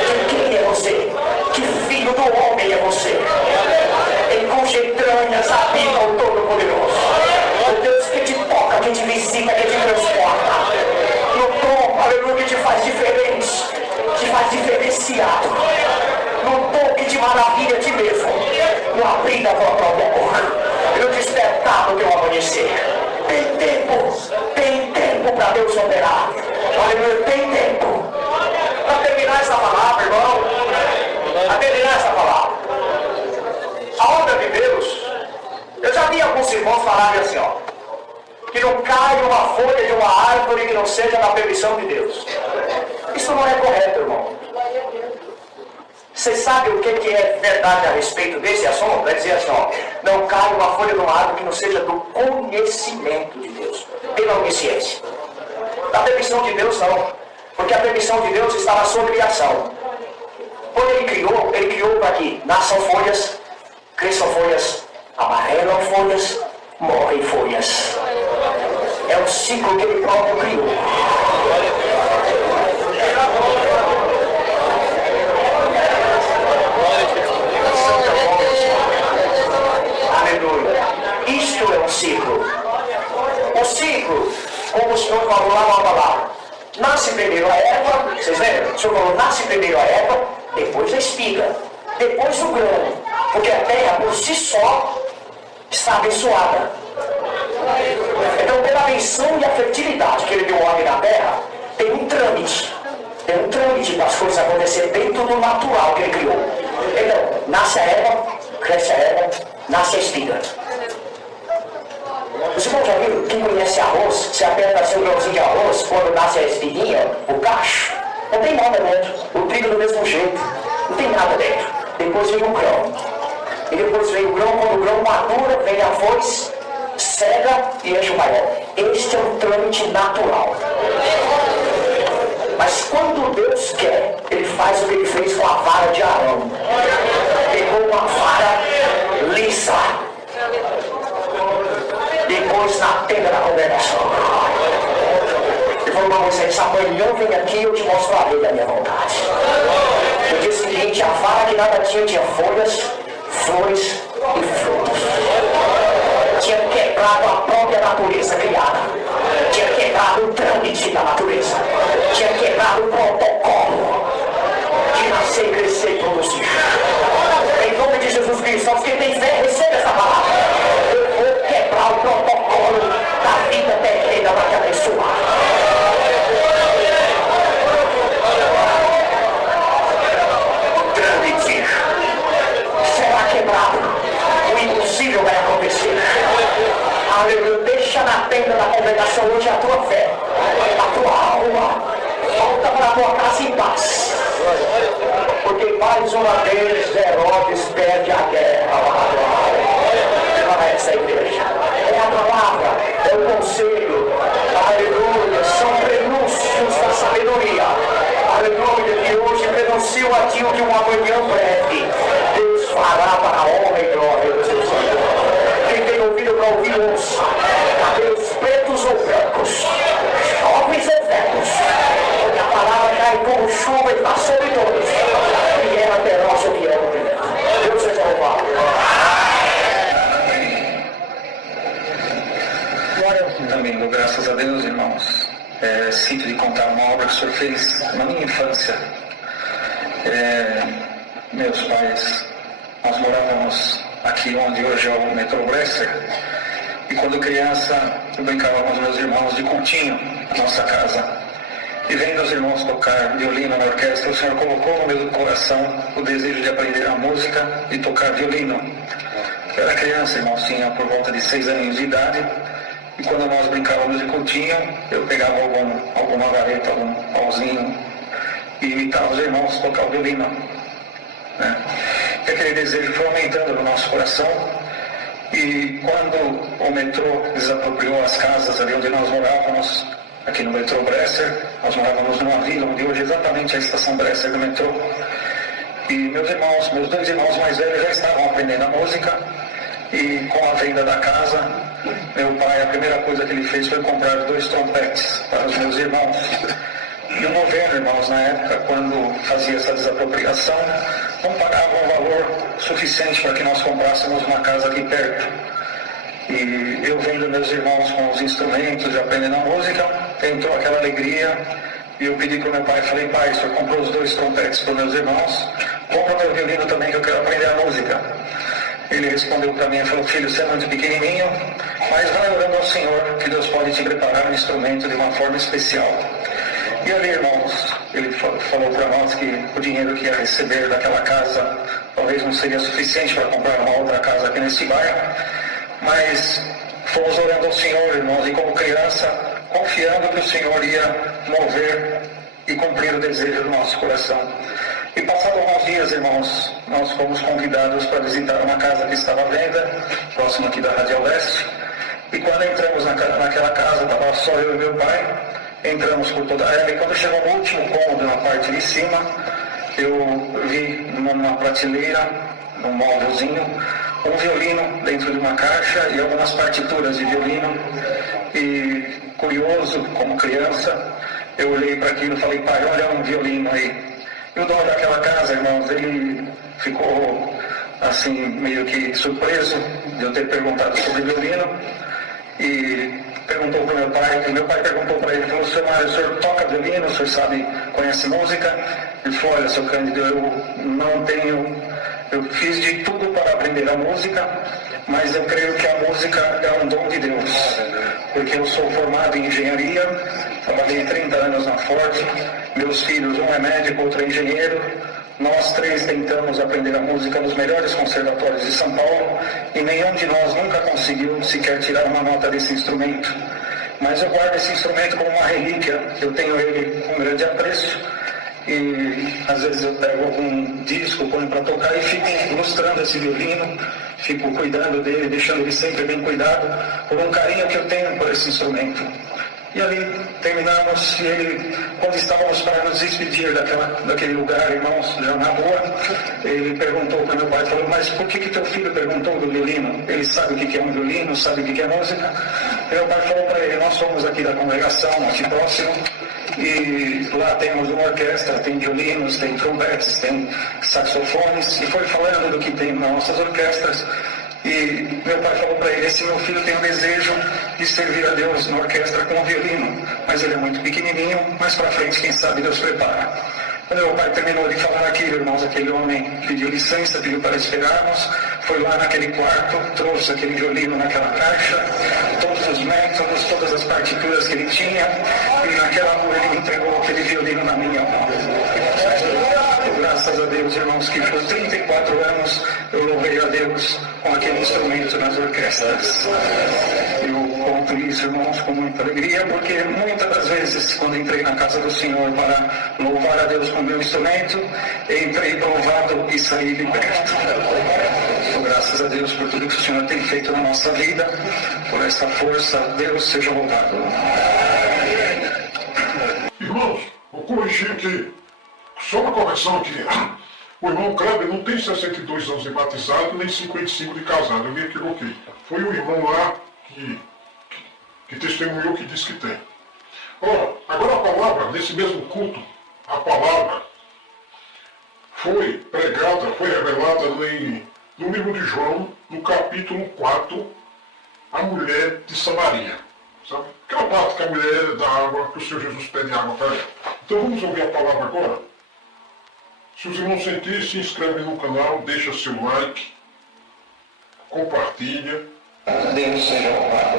De quem é você? Que filho do homem é você? Em cujas entranhas habita o Todo-Poderoso. O Deus que te toca, que te visita, que te transporta. No tom, aleluia, que te faz diferente, te faz diferenciado. No tom que te maravilha a ti mesmo. No abrir da tua própria boca. E no despertar do teu amanhecer. Tem tempo para Deus operar. Aleluia, tem tempo. Para terminar essa palavra, irmão. Para terminar essa palavra. A obra de Deus, eu já vi alguns irmãos falarem assim, ó, que não cai uma folha de uma árvore que não seja da permissão de Deus. Isso não é correto, irmão. Você sabe o que é verdade a respeito desse assunto? Vai dizer assim, ó, não cai uma folha de uma árvore que não seja do conhecimento de Deus, pela onisciência. Da permissão de Deus não, porque a permissão de Deus está na sua criação. Quando ele criou, ele ele criou para que nasçam folhas, cresçam folhas, amarelam folhas, morrem folhas. É um ciclo que ele próprio criou. Aleluia. Isto é um ciclo. O ciclo, como o Senhor falou lá na palavra, nasce primeiro a erva, vocês lembram? O Senhor falou, nasce primeiro a erva, depois a espiga, depois o grão, porque a terra por si só está abençoada. Então, pela benção e a fertilidade que ele deu ao homem na terra, tem um trâmite das coisas acontecerem dentro do natural que ele criou. Então, nasce a erva, cresce a erva, nasce a espiga. Os irmãos já viram? Quem conhece arroz, se aperta assim um grãozinho de arroz, quando nasce a espiguinha, o cacho, não tem nada dentro. O trigo do mesmo jeito, não tem nada dentro. Depois vem o grão. E depois vem o grão, quando o grão madura, vem a foice, cega e enche o maior. Este é um trâmite natural. Mas quando Deus quer, ele faz o que ele fez com a vara de Arão. Pegou uma vara lisa. Depois na tenda da congregação. Ele falou para Moisés, amanhã vem aqui e eu te mostro a lei da minha vontade. No dia seguinte, a vara que nada tinha folhas, flores e frutos. Tinha quebrado a própria natureza criada. Tinha quebrado o trâmite da natureza. Tinha quebrado o protocolo de nascer, crescer e produzir. Em nome de Jesus Cristo, aos que têm fé, receba essa palavra. Eu vou quebrar o protocolo da vida terrena para te abençoar. O trâmite será quebrado. O impossível vai acontecer. Aleluia. Deixa na tenda da congregação hoje a tua fé, a tua alma. Volta para a tua casa em paz. Porque mais uma vez Herodes perde a guerra. Para essa igreja. É a palavra, é o conselho. Aleluia. São prenúncios da sabedoria. Aleluia. Que hoje prenunciam a ti o que um amanhã breve Deus fará para a honra e glória do seu Senhor. Quem tem ouvido para ouvir, ouça. Cabelos pretos ou brancos, jovens ou velhos, porque a palavra cai como chuva e está sobre todos. E é até nós o que é o primeiro. Deus seja louvado. Amigo, graças a Deus, irmãos. Sinto de contar uma obra que o Senhor fez na minha infância. Meus pais, nós morávamos aqui onde hoje é o metrô Bresser. E quando criança, eu brincava com os meus irmãos de continho na nossa casa. E vendo os irmãos tocar violino na orquestra, o Senhor colocou no meu coração o desejo de aprender a música e tocar violino. Eu era criança, irmãos, tinha por volta de 6 aninhos de idade. E quando nós brincávamos de continho, eu pegava alguma vareta, algum pauzinho e imitava os irmãos tocar o violino. Né? E aquele desejo foi aumentando no nosso coração. E quando o metrô desapropriou as casas ali onde nós morávamos, aqui no metrô Bresser, nós morávamos numa vila onde hoje é exatamente a estação Bresser do metrô. E meus 2 irmãos mais velhos já estavam aprendendo a música. E com a venda da casa, meu pai, a primeira coisa que ele fez foi comprar 2 trompetes para os meus irmãos. E o governo, irmãos, na época, quando fazia essa desapropriação, não pagava um valor suficiente para que nós comprássemos uma casa aqui perto. E eu vendo meus irmãos com os instrumentos e aprendendo a música, entrou aquela alegria. E eu pedi para o meu pai, falei, pai, o senhor comprou os 2 trompetes para os meus irmãos, compra meu violino também que eu quero aprender a música. Ele respondeu para mim e falou, filho, você é muito pequenininho, mas vai orando ao Senhor que Deus pode te preparar um instrumento de uma forma especial. E ali, irmãos, ele falou para nós que o dinheiro que ia receber daquela casa talvez não seria suficiente para comprar uma outra casa aqui nesse bairro, mas fomos orando ao Senhor, irmãos, e como criança, confiando que o Senhor ia mover e cumprir o desejo do nosso coração. E passados alguns dias, irmãos, nós fomos convidados para visitar uma casa que estava à venda, próximo aqui da Radial Leste. E quando entramos naquela casa, estava só eu e meu pai, entramos por toda ela, e quando chegou no último cômodo, na parte de cima, eu vi numa prateleira, num móvelzinho, um violino dentro de uma caixa e algumas partituras de violino. E curioso, como criança, eu olhei para aquilo e falei: pai, olha um violino aí. E o dono daquela casa, irmãos, ele ficou assim, meio que surpreso de eu ter perguntado sobre violino. E perguntou para o meu pai perguntou para ele, falou: seu Mário, o senhor toca violino, o senhor sabe, conhece música? Ele falou: olha, seu Cândido, eu fiz de tudo para aprender a música, mas eu creio que a música é um dom de Deus, porque eu sou formado em engenharia, trabalhei 30 anos na Ford, meus filhos, um é médico, outro é engenheiro. Nós três tentamos aprender a música nos melhores conservatórios de São Paulo e nenhum de nós nunca conseguiu sequer tirar uma nota desse instrumento. Mas eu guardo esse instrumento como uma relíquia, eu tenho ele com grande apreço e às vezes eu pego algum disco, ponho para tocar e fico ilustrando esse violino, fico cuidando dele, deixando ele sempre bem cuidado, por um carinho que eu tenho por esse instrumento. E ali terminamos, e ele, quando estávamos para nos despedir daquele lugar, irmãos, já na rua, ele perguntou para meu pai, falou: mas por que teu filho perguntou do violino? Ele sabe o que é um violino, sabe o que é música? E meu pai falou para ele: nós somos aqui da congregação, aqui próximo, e lá temos uma orquestra, tem violinos, tem trombetes, tem saxofones, e foi falando do que tem nas nossas orquestras. E meu pai falou para ele: esse meu filho tem o desejo de servir a Deus na orquestra com o violino, mas ele é muito pequenininho, mais para frente, quem sabe, Deus prepara. Quando meu pai terminou de falar aquilo, irmãos, aquele homem pediu licença, pediu para esperarmos, foi lá naquele quarto, trouxe aquele violino naquela caixa, todos os métodos, todas as partituras que ele tinha, e naquela rua ele me entregou aquele violino na minha mão. Graças a Deus, irmãos, que por 34 anos eu louvei a Deus com aquele instrumento nas orquestras. Eu conto isso, irmãos, com muita alegria, porque muitas das vezes, quando entrei na casa do Senhor para louvar a Deus com o meu instrumento, entrei provado e saí liberto. Então, graças a Deus por tudo que o Senhor tem feito na nossa vida, por essa força, Deus seja louvado. Irmãos, vou corrigir aqui. Só uma correção aqui. O irmão Kleber não tem 62 anos de batizado, nem 55 de casado. Eu me equivoquei. Foi o irmão lá que testemunhou que disse que tem. Ora, agora a palavra, nesse mesmo culto, a palavra foi pregada, foi revelada no livro de João, no capítulo 4, a mulher de Samaria. Sabe? Aquela parte que a mulher dá água, que o Senhor Jesus pede água para ela. Então vamos ouvir a palavra agora? Se os irmãos sentirem, se inscreve no canal, deixa seu like, compartilha. Deus seja louvado.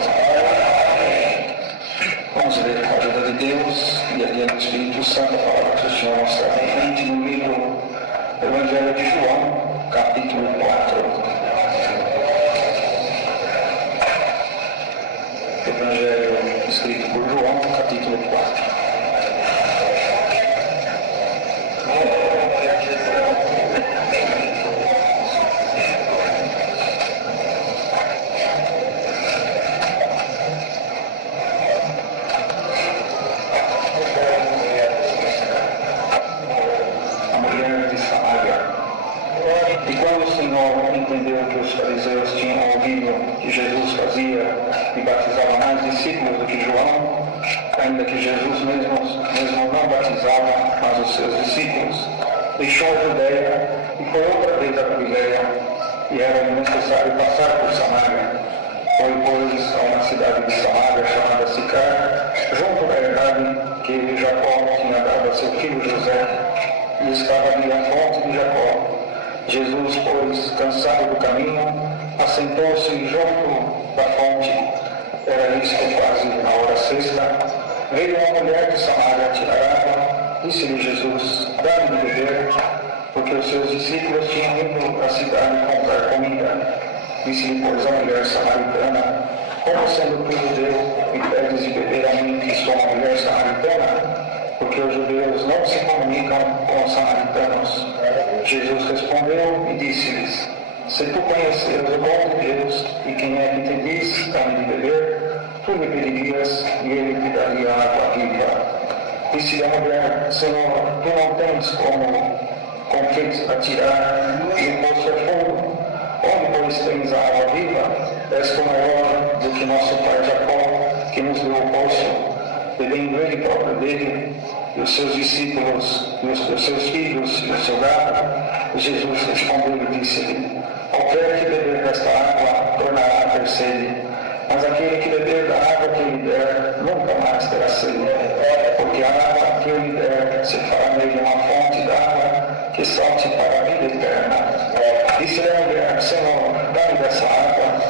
Vamos ler com a ajuda de Deus e a guia do Espírito Santo, a palavra que o Senhor mostra à frente no livro Evangelho de João, capítulo 4. Evangelho escrito por João, capítulo 4. Entendeu que os fariseus tinham ouvido que Jesus fazia e batizava mais discípulos do que João, ainda que Jesus mesmo não batizava, mas os seus discípulos. Deixou a Judeia e foi outra vez a Galileia, e era necessário passar por Samaria. Foi, pois, a uma cidade de Samaria chamada Sicar, junto da herdade que Jacó tinha dado a seu filho José, e estava ali a fonte de Jacó. Jesus, pois, cansado do caminho, assentou-se junto da fonte. Era isto quase a hora sexta. Veio uma mulher de Samaria tirar água. Disse-lhe Jesus: dá-me de beber, porque os seus discípulos tinham ido à cidade comprar comida. Disse-lhe, pois, a mulher samaritana: como sendo tu judeu, me pedes de beber a mim, que sou uma mulher samaritana? Porque os judeus não se comunicam com os samaritanos. Jesus respondeu e disse-lhes: se tu conheceres o dom de Deus e quem é que te diz, dá-me de beber, tu lhe pedirias e ele te daria água viva. Disse a mulher: Senhor, tu não tens como com que atirar, e o poço é fundo. Onde, pois, tens a água viva, és tu maior do que nosso pai Jacó, que nos deu o poço, bebendo ele próprio dele, e os seus discípulos, e os seus filhos, e o seu gado. Jesus respondeu e disse-lhe: qualquer que beber desta água tornará a ter sede, mas aquele que beber da água que eu lhe der nunca mais terá sede, porque a água que eu lhe der se fará nele uma fonte d'água que salte para a vida eterna. Disse-lhe a mulher: Senhor, dá-me dessa água,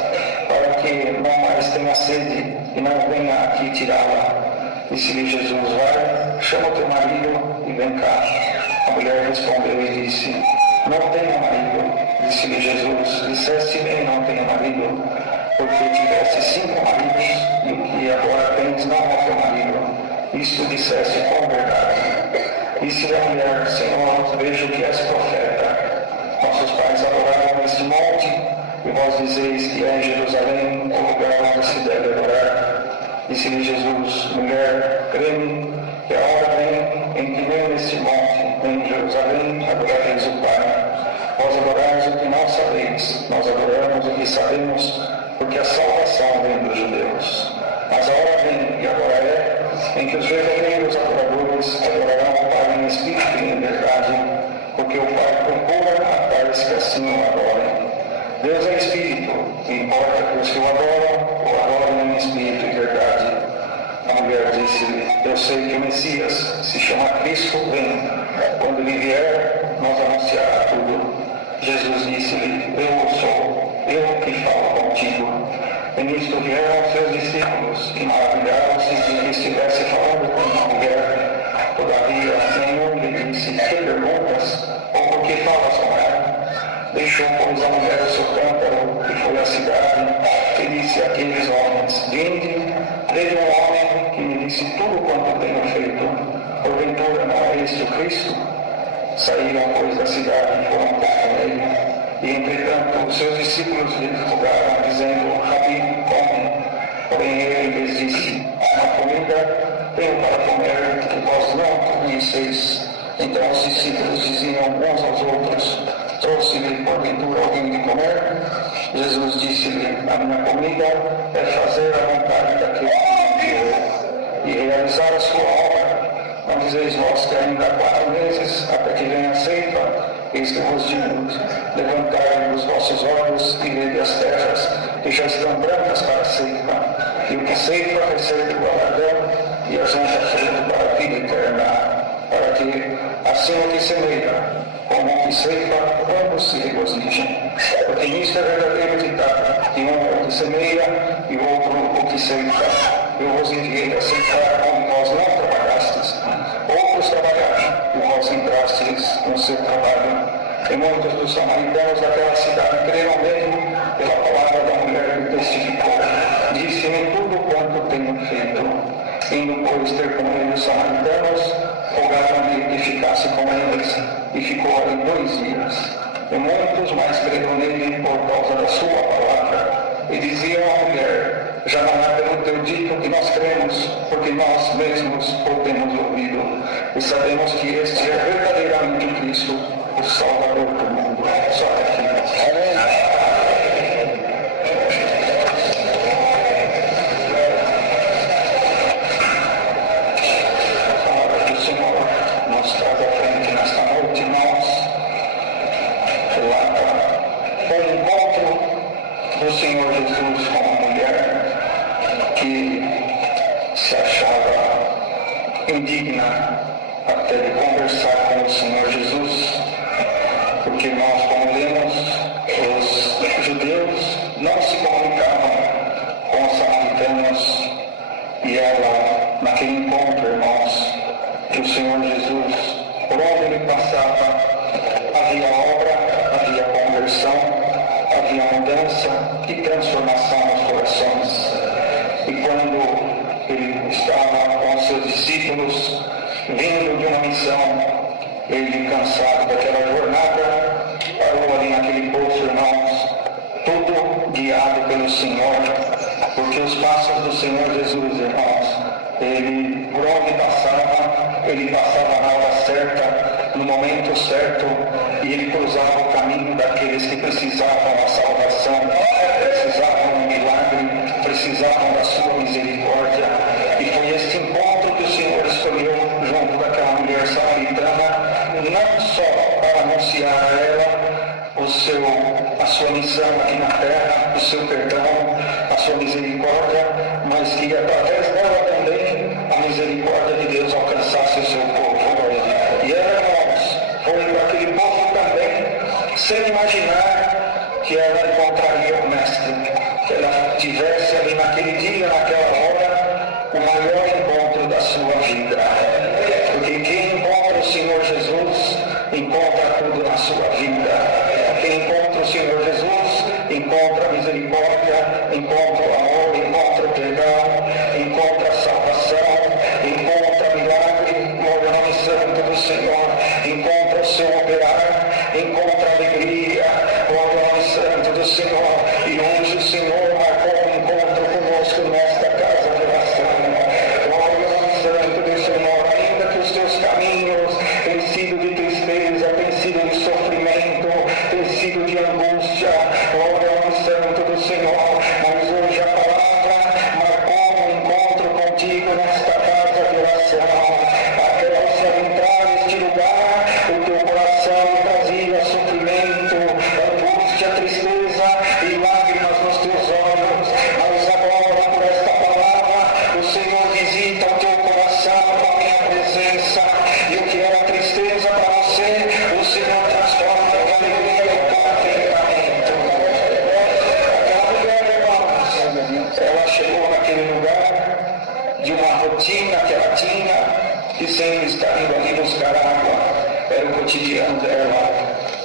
para que não mais tenha sede e não venha aqui tirá-la. Disse-lhe Jesus: vai, chama o teu marido e vem cá. A mulher respondeu e disse: não tenho marido. Disse-lhe Jesus: disseste bem, não tenho marido, porque tiveste 5 maridos, e o que agora tens não é teu marido. Isto disseste com verdade. Disse-lhe a mulher: Senhor, vejo que és profeta. Nossos pais adoraram neste monte, e vós dizeis que é em Jerusalém o lugar onde se deve adorar. Disse-lhe Jesus: mulher, crê-me, que a hora vem em que nem neste monte, nem em Jerusalém adorareis o Pai. Vós adorais o que não sabeis, nós adoramos o que sabemos, porque a salvação vem dos judeus. Mas a hora vem, e agora é, em que os verdadeiros adoradores adorarão o Pai em espírito e em verdade, porque o Pai procura a tais que assim o adorem. Deus é espírito, e importa que os que o adorem em espírito e verdade. A mulher disse-lhe: eu sei que o Messias, se chama Cristo, vem. Quando ele vier, nos anunciará tudo. Jesus disse-lhe: eu sou, eu que falo contigo. E nisto vieram seus discípulos, e maravilharam-se de que estivesse falando com uma mulher. Todavia, nenhum lhe disse: que perguntas? Ou por que falas com ela? Deixou, pois, a mulher o seu cântaro, e foi à cidade, e disse àqueles homens: vinde, veja um homem que me disse tudo quanto tenho feito. Porventura não é este o Cristo? Saíram, pois, da cidade e foram ter com ele. E, entretanto, os seus discípulos lhe rogaram, dizendo: Rabi, come. Porém ele lhes disse: uma comida tenho para comer que vós não conheceis. Então os discípulos diziam uns aos outros: trouxe-lhe porventura alguém de comer? Jesus disse-lhe: a minha comida é fazer a vontade daquele que me enviou e realizar a sua obra. Não dizeis vós que ainda há 4 meses, até que venha a ceifa? Eis que vos digo: levantai os vossos olhos e vede as terras, que já estão brancas para a ceifa. E o que ceifa recebe o galardão, e a junta fruto para a vida eterna. Para que, assim o que semeia, como o que ceifa, ambos se regozijem. Porque nisto é verdadeiro ditado, que um é o que semeia, e o outro o que ceifa. Eu vos enviei a ceifar onde vós não trabalhastes. Outros trabalharam, e vós entrastes no seu trabalho. E muitos dos samaritanos daquela cidade creram nele pela palavra da mulher que testificou. Disse-me tudo quanto tenho feito. Indo, pois, ter com ele os samaritanos, rogaram-lhe que ficasse com eles, e ficou ali 2 dias. E muitos mais creram nele por causa da sua palavra. E diziam à mulher: já não é pelo teu dito que nós cremos, porque nós mesmos o temos ouvido, e sabemos que este é verdadeiramente o Cristo, o Salvador do mundo. Só aqui. Amém. A palavra do Senhor nos traz à frente nesta noite, irmãos, relata o encontro do Senhor Jesus com a mulher que se achava indigna até de conversar com o Senhor Jesus, porque nós, como lemos, os judeus não se comunicavam com os samaritanos, e ela, naquele encontro, irmãos, que o Senhor Jesus, por onde ele passava, havia obra, havia conversão, havia mudança e transformação nos corações. E quando ele estava com os seus discípulos, vindo de uma missão, ele, cansado daquela jornada, parou ali naquele poço, irmãos, tudo guiado pelo Senhor, porque os passos do Senhor Jesus, irmãos, ele, por onde passava, ele passava na hora certa, no momento certo, aqueles que precisavam da salvação, precisavam do milagre, precisavam da sua misericórdia. E foi este encontro que o Senhor escolheu junto daquela mulher samaritana, não só para anunciar a ela a sua missão aqui na terra, o seu perdão, a sua misericórdia, mas que através dela também a misericórdia de Deus alcançasse o seu povo. E ela, irmãos, foi para aquele povo também, sem imaginar que ela encontraria o Mestre, que ela tivesse ali naquele dia, naquela hora, o maior encontro da sua vida. Porque quem encontra o Senhor Jesus, encontra tudo na sua vida. Quem encontra o Senhor Jesus, encontra a misericórdia, encontra o amor, encontra o perdão, encontra a salvação, encontra milagre, glória ao nome santo do Senhor, encontra o seu operar, encontra a alegria, glória ao nome santo do Senhor. E hoje o Senhor marcou um encontro conosco nesta casa de oração. Glória ao nome santo do Senhor, ainda que os teus caminhos têm sido de tristeza, têm sido de sofrimento, têm sido de angústia, glória ao nome santo do Senhor, mas hoje a palavra marcou um encontro contigo nesta casa de oração. Até você entrar neste lugar, o teu coração trazia sofrimento, angústia, tristeza e lágrimas nos teus olhos, mas agora por esta palavra o Senhor visita o teu coração com a minha presença, e o que era tristeza para você, o Senhor transforma em alegria e contentamento. Aquela mulher, irmãos, ela chegou naquele lugar de uma rotina que ela tinha, e sempre está indo ali buscar água, era o cotidiano dela,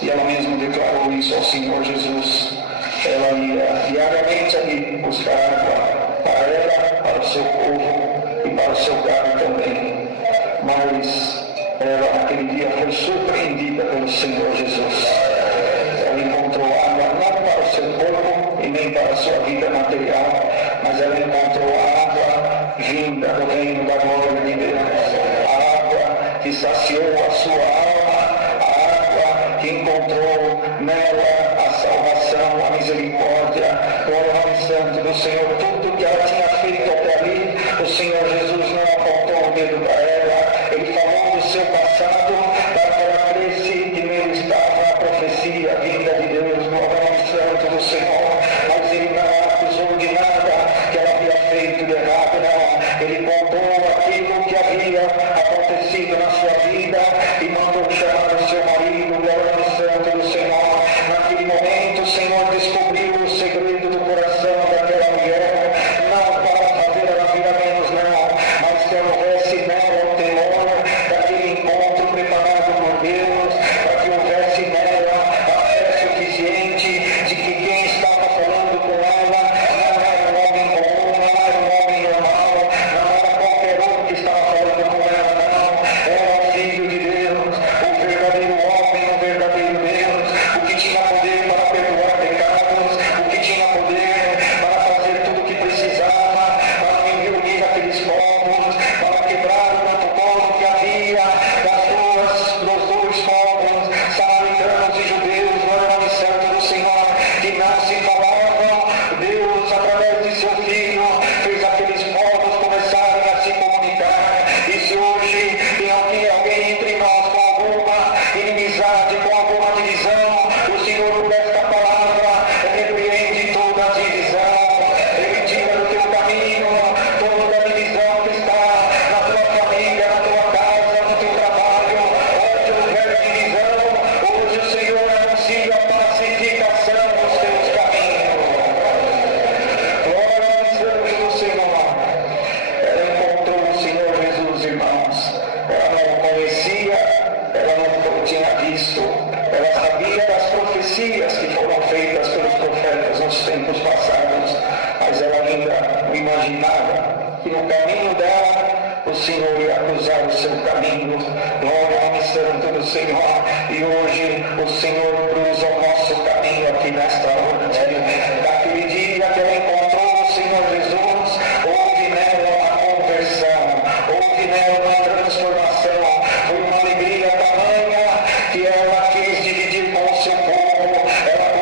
e ela mesma declarou isso ao Senhor Jesus. Ela ia diariamente ali buscar água para ela, para o seu povo e para o seu gado também. Mas ela naquele dia foi surpreendida pelo Senhor Jesus. Ela encontrou água não para o seu corpo e nem para a sua vida material, mas ela encontrou a água vinda do reino da glória de Deus. A água que saciou a sua alma, a água que encontrou nela a salvação, a misericórdia, glória ao nome santo do Senhor. Tudo que ela tinha feito até ali, o Senhor Jesus não apontou o dedo para ela. Ele falou do seu passado, para que ela cresce que nele estava a profecia vinda de Deus, glória ao nome santo do Senhor. Mas ele não acusou de nada que ela havia feito de errado, não. Ele contou aquilo que havia acontecido na sua vida e mandou chamar o seu marido, glória ao nome santo do Senhor. Naquele momento o Senhor descobriu o segredo do coração daquela mulher, não para fazer ela virar menos, não, mas que houvesse nela o temor daquele encontro preparado por Deus, para que houvesse nela a fé suficiente de que quem estava falando com ela não era um homem comum, não era um homem normal, não era qualquer um que estava falando com ela, não, era o Filho de Deus, o verdadeiro homem, o verdadeiro Deus, o que tinha poder para perdoar pecados, o que tinha poder para fazer tudo o que precisava, para reunir aqueles povos, para quebrar o protocolo que havia dos dois povos, samaritanos e judeus, glória ao nome santo do Senhor, que não se falavam. Deus, através de seu Filho, fez aqueles povos começarem a se comunicar. E se hoje tem alguém entre nós com alguma inimizade, com alguma divisão, o Senhor, por esta palavra, repreende toda a divisão. Ele tira do teu caminho toda a divisão que está na tua família, na tua casa, no teu trabalho. Onde houver divisão, hoje o Senhor anuncia a pacificação nos teus caminhos. Glória ao santo do Senhor. Ela encontrou o Senhor Jesus, irmãos. Ela não o conhecia, ela não tinha visto, ela sabia das profecias que foram feitas pelos profetas nos tempos passados, mas ela ainda não imaginava que no caminho dela o Senhor ia cruzar o seu caminho. Glória ao nome santo do Senhor. E hoje o Senhor cruza o nosso caminho aqui nesta noite. Daquele dia que ela encontrou o Senhor Jesus, houve nela uma conversão, houve nela uma transformação. Foi uma alegria tamanha que ela quis dividir com o seu povo. Ela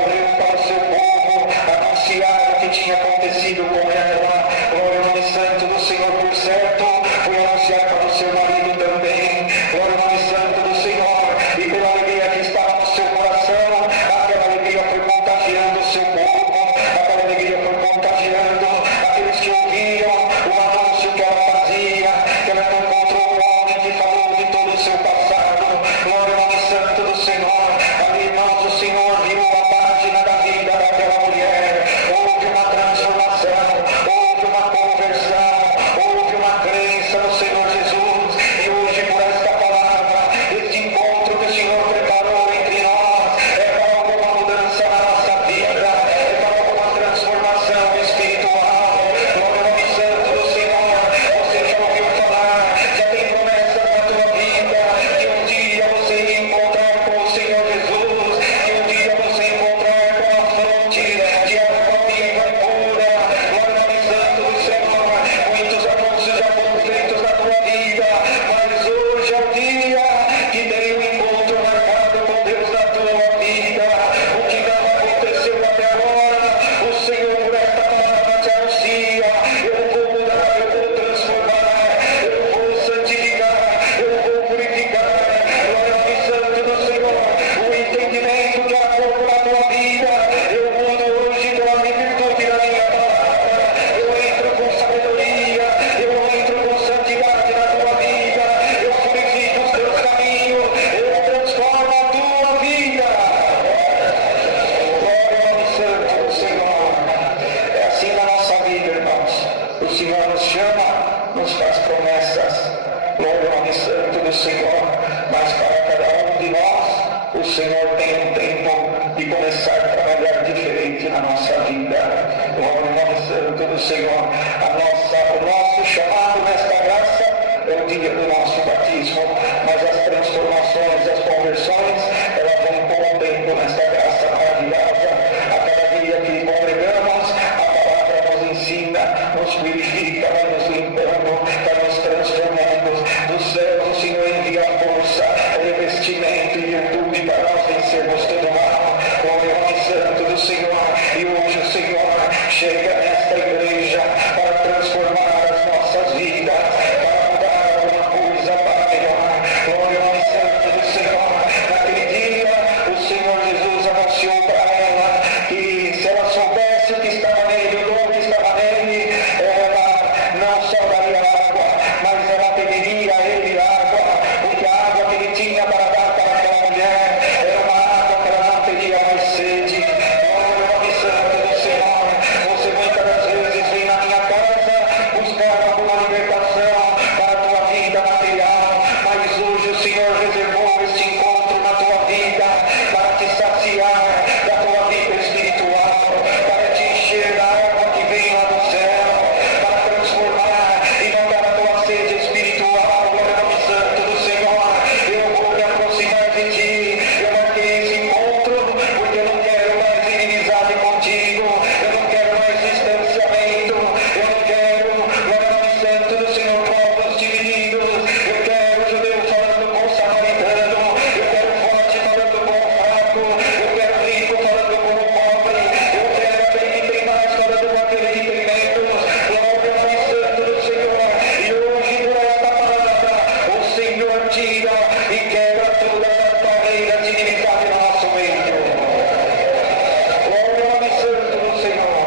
começar a trabalhar diferente na nossa vida. Glória ao nome santo do Senhor. O nosso chamado nesta graça é o dia do nosso batismo, mas as transformações, as conversões, elas vêm com o tempo nesta graça maravilhosa. A cada dia que congregamos, a palavra nos ensina, nos purifica, vai nos limpando, vai nos transformando. Dos céus o Senhor envia força, revestimento e virtude para nós vencermos todo mal. Glória ao nome santo do Senhor. E hoje o Senhor chega nesta igreja para transformar as nossas vidas, para mudar alguma coisa para melhor. Glória ao nome santo do Senhor. Naquele dia o Senhor Jesus anunciou para ela que se ela soubesse o que estava nele, o dom que estava nele, ela não só daria água, mas ela pediria a ele água, porque a água que ele tinha para dar para aquela mulher era uma água que ela não teria mais sede. Glória ao nome santo do Senhor. Você muitas das vezes vem na minha casa buscar alguma libertação para a tua vida material, mas hoje o Senhor reservou este encontro na tua vida para te saciar da tua vida espiritual, para te encher da água que vem lá do céu, para transformar e matar a tua sede espiritual. Glória ao nome santo do Senhor. Eu vou me aproximar de ti. Eu marquei esse encontro porque eu não quero mais inimizade contigo, eu não quero mais distanciamento, eu não quero, glória ao nome santo do Senhor, povos divididos. Eu quero judeu falando com o samaritano, eu quero forte falando com o fraco, eu quero rico falando com o pobre, eu quero aquele que tem mais falando com aquele que tem menos. Glória ao nome santo do Senhor. E hoje por esta palavra o Senhor tira e quebra todas as barreiras de inimizade no nosso meio. Glória ao nome santo do Senhor.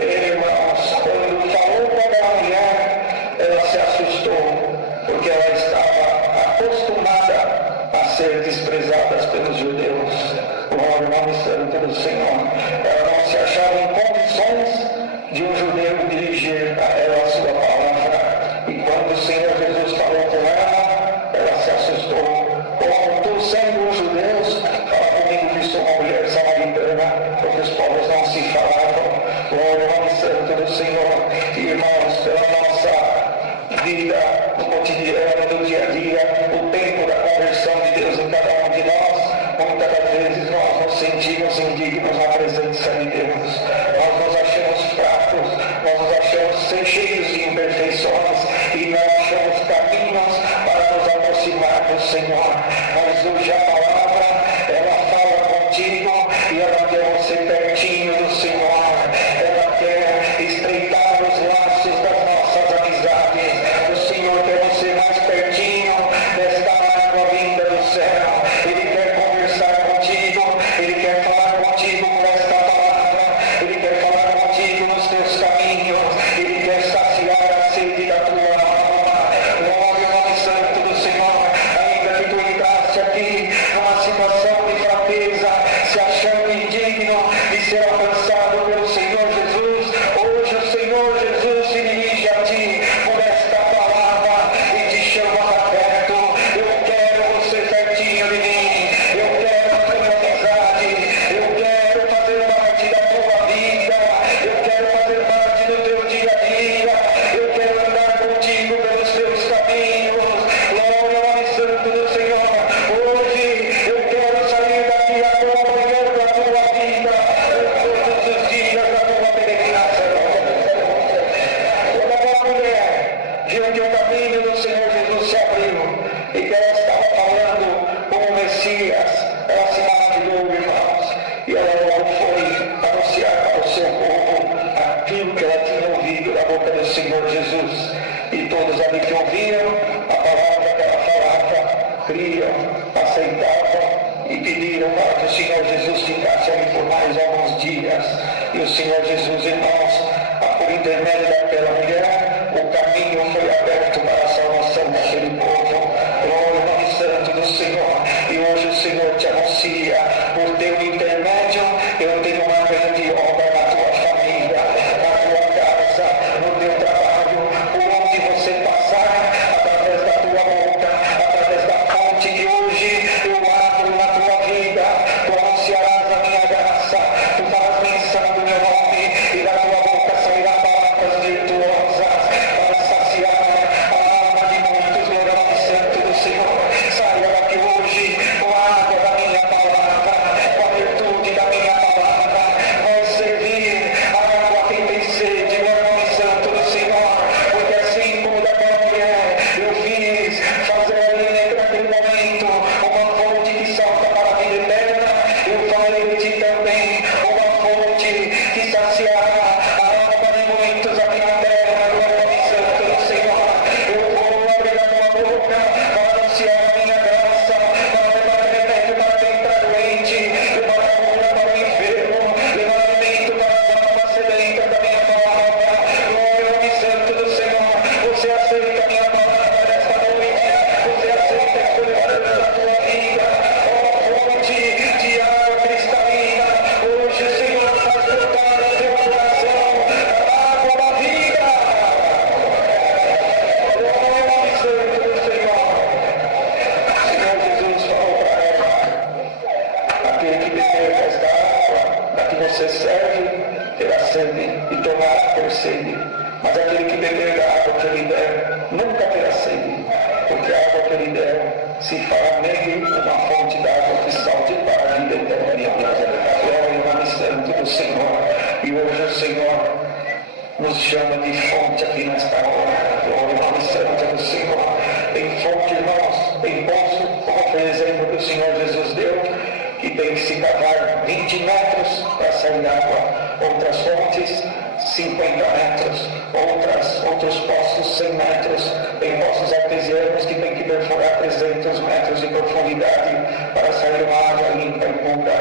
Irmãos, quando falou com aquela mulher, ela se assustou, porque ela estava acostumada a ser desprezada pelos judeus. Glória ao nome santo do Senhor. Ela não se achava em condições de um judeu dirigir a ela a sua palavra. E quando o Senhor Jesus falou com ela se assustou. Como tu, sendo os judeus, fala comigo que sou uma mulher samaritana, porque os povos não se falavam. Glória ao nome santo do Senhor. Irmãos, pela nossa vida no cotidiano, no dia a dia, o tempo da conversão de Deus em cada um de nós, muitas das vezes nós nos sentimos indignos na presença de Deus. Nós nos achamos fracos, nós nos achamos cheios de imperfeições e não achamos caminhos para nos aproximar do Senhor. Mas hoje a palavra, ela fala contigo e ela quer você pertinho do Senhor. Ela quer estreitar os laços das nossas amizades. O Senhor quer você mais pertinho desta água vinda do céu. Ele quer conversar contigo, Ele quer falar contigo com esta palavra, Ele quer falar contigo nos teus caminhos, Ele quer saciar a sede da tua alma. Glória ao nome santo do Senhor. Ainda que tu entraste aqui numa situação de fraqueza, se achando indigno de ser alcançado pelo Senhor Jesus, hoje o Senhor Jesus se dirige a ti por esta palavra e te chama para perto. Eu quero você pertinho de mim, eu quero a tua amizade, eu quero fazer parte da tua vida, eu quero fazer parte do teu dia a dia, eu quero andar contigo pelos teus caminhos. Glória ao nome santo do Senhor. Hoje eu quero sair daqui acompanhando a tua vida todos os dias da tua peregrinação. Quando aquela mulher viu que o caminho do Senhor Jesus se abriu e que ela estava falando com o Messias, ela se maravilhou, irmãos, e ela logo foi anunciar para o seu povo aquilo que ela tinha ouvido da boca do Senhor Jesus. E todos ali que ouviram a palavra que ela falava, criam, aceitavam e pediram para que o Senhor Jesus ficasse ali por mais alguns dias. E o Senhor Jesus, irmãos, por intermédio daquela mulher, o caminho foi aberto para a salvação daquele povo. Glória ao nome santo do Senhor. E hoje o Senhor te anuncia, por teu intermédio, eu tenho uma grande obra na tua família, na tua casa, no teu trabalho, por onde você passar, através da tua boca, através da fonte que hoje eu abro na tua vida, tu anunciarás você serve terá sede e tornará ter sede. Mas aquele que beber da água que eu lhe der, nunca terá sede, porque a água que eu lhe der se fará nele uma fonte d'água que salte para a vida eterna. Glória ao nome santo do Senhor. E hoje o Senhor nos chama de fonte aqui nesta hora. Glória ao nome santo do Senhor. Tem fonte, irmãos, tem poço, como por exemplo que o Senhor Jesus deu, que tem que se cavar 20 metros para sair água. Outras fontes, 50 metros. Outros poços, 100 metros. Tem poços artesianos que tem que perfurar 300 metros de profundidade para sair uma água limpa e pura.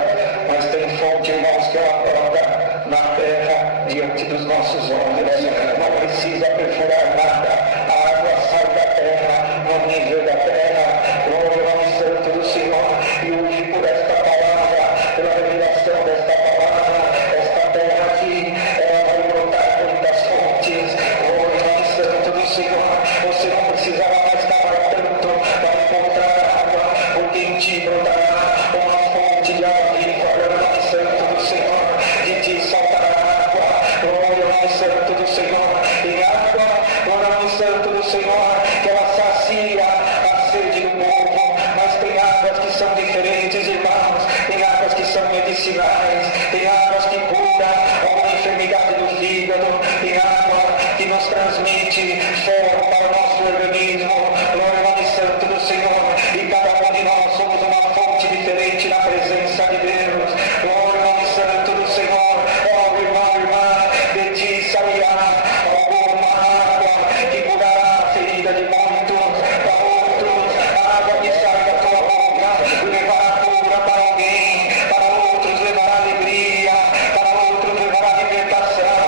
Mas tem fonte, irmãos, que ela brota na terra diante dos nossos olhos. Não precisa perfurar nada. A água sai da terra, no nível da terra. Glória ao nome santo do Senhor. E hoje, por esta palavra, pela revelação desta palavra, esta terra aqui, ela vai brotar muitas fontes. Glória ao nome santo do Senhor. Você não precisará mais cavar tanto para encontrar água, porque em ti brotará uma fonte de água viva. Glória ao nome santo do Senhor. De ti saltará água. Glória ao nome santo do Senhor. E água, glória ao nome santo do Senhor, que ela sacia a sede do povo. Mas tem águas que são diferentes, irmãos. Tem águas que são medicinais. Tem águas que curam alguma enfermidade do fígado. Tem água que nos transmite fé para o nosso organismo. Glória ao nome santo do Senhor. E cada um de nós somos uma fonte diferente na presença de Deus. Glória ao nome santo do Senhor. Oh, irmão, irmã, de ti sairá alguma água que curará a ferida de muitos. Para outros, a água que sai da tua boca levará cura para alguém. Para outros, levará alegria. Para outros, levará libertação.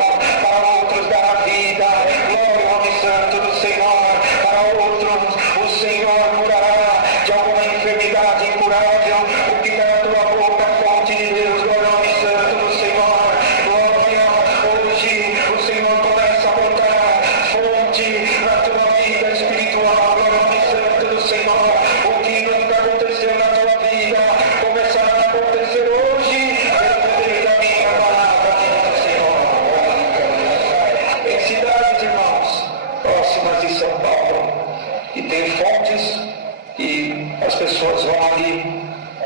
Para outros, dará vida. Glória ao nome santo do Senhor. Para outros, o Senhor curará de alguma enfermidade incurável. O que da tua boca, fonte de Deus. Glória ao nome santo do Senhor. Glória. Hoje o Senhor começa a botar fonte na tua vida espiritual. Glória ao nome santo do Senhor. O que nunca aconteceu na tua vida começará a acontecer hoje. Dentro da minha palavra, Senhor. Em cidades, irmãos, próximas de São Paulo, e tem fontes e as pessoas vão ali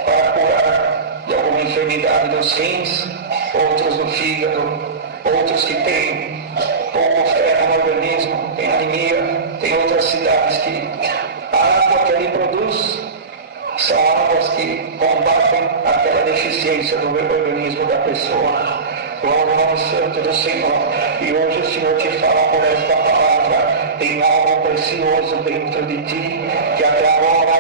para curar de alguma enfermidade dos rins, outros do fígado, outros que têm pouco ferro no organismo, tem anemia. Tem outras cidades que a água que ali produz são águas que combatem aquela deficiência do organismo da pessoa. Glória ao nome santo do Senhor. E hoje o Senhor te fala por esta palavra. Tem algo precioso dentro de ti que até agora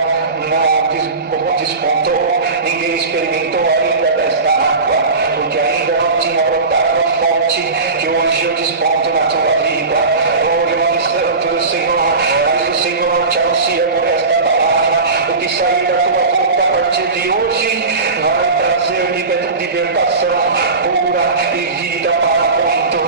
não despontou. Ninguém experimentou ainda desta água, porque ainda não tinha brotado a fonte que hoje eu desponto na tua vida. Glória ao nome santo do Senhor. Mas o Senhor te anuncia por esta palavra. O que sair da tua boca a partir de hoje vai trazer libertação, cura e vida para muitos.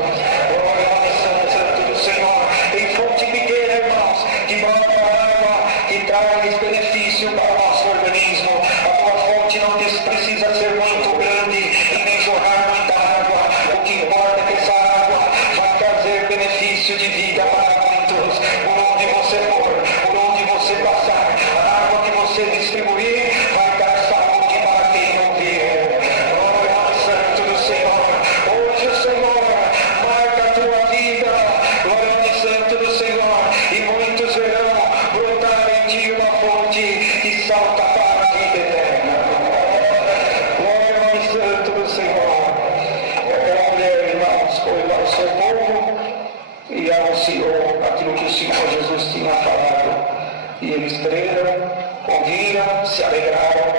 Glória ao nome santo do Senhor. Tem fonte pequena, irmãos, que brota água, que traz benefício para o nosso organismo. A tua fonte não precisa ser muito grande e nem jorrar muita água. O que importa é que essa água vai trazer benefício de vida para muitos. Por onde você for, por onde você passar, a água que você distribuir vai dar saúde para quem não viu. Glória ao santo do Senhor. Hoje o Senhor marca a tua vida. Glória ao santo do Senhor. E muitos verão brotar em ti uma fonte que salta para a vida eterna. Glória ao santo do Senhor. Aquela mulher, irmãos, foi para o seu povo e anunciou aquilo que o Senhor Jesus tinha falado. E eles creram, ouviram, se alegraram,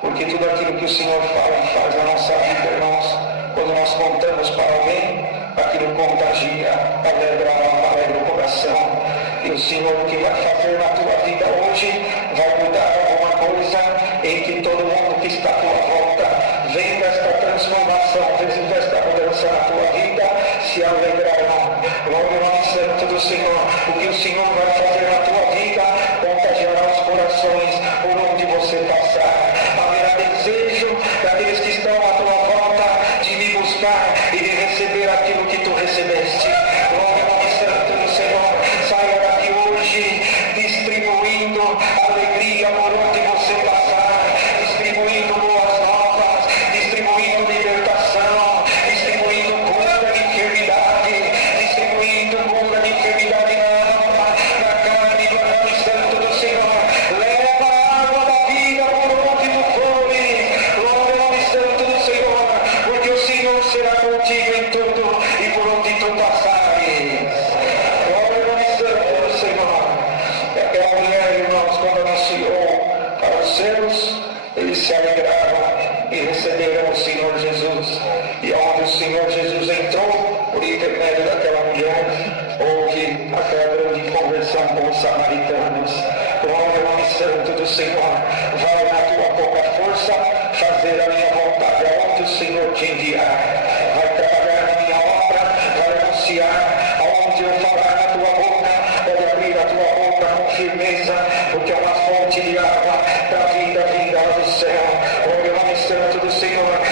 porque tudo aquilo que o Senhor fala e faz na nossa vida, irmãos, quando nós contamos para alguém, aquilo contagia, alegra o coração. E o Senhor, o que vai fazer na tua vida hoje, vai mudar alguma coisa em que todo mundo que está à tua volta, vendo esta transformação, vendo esta mudança na tua vida, se alegrarão. Glória ao nome santo do Senhor. O que o Senhor vai fazer na tua vida, contagiará os corações por onde você passar. Haverá desejo daqueles que estão à tua volta de me buscar com o Senhor Jesus. E onde o Senhor Jesus entrou, por intermédio daquela mulher, houve aquela grande conversão com os samaritanos. Glória ao nome santo do Senhor. Vai na tua pouca força fazer a minha vontade aonde o Senhor te enviar. Vai trabalhar na minha obra, vai anunciar aonde eu falar na tua boca. Pode abrir a tua boca com firmeza, porque é uma fonte de água da vida vinda do céu. Glória ao nome santo do Senhor.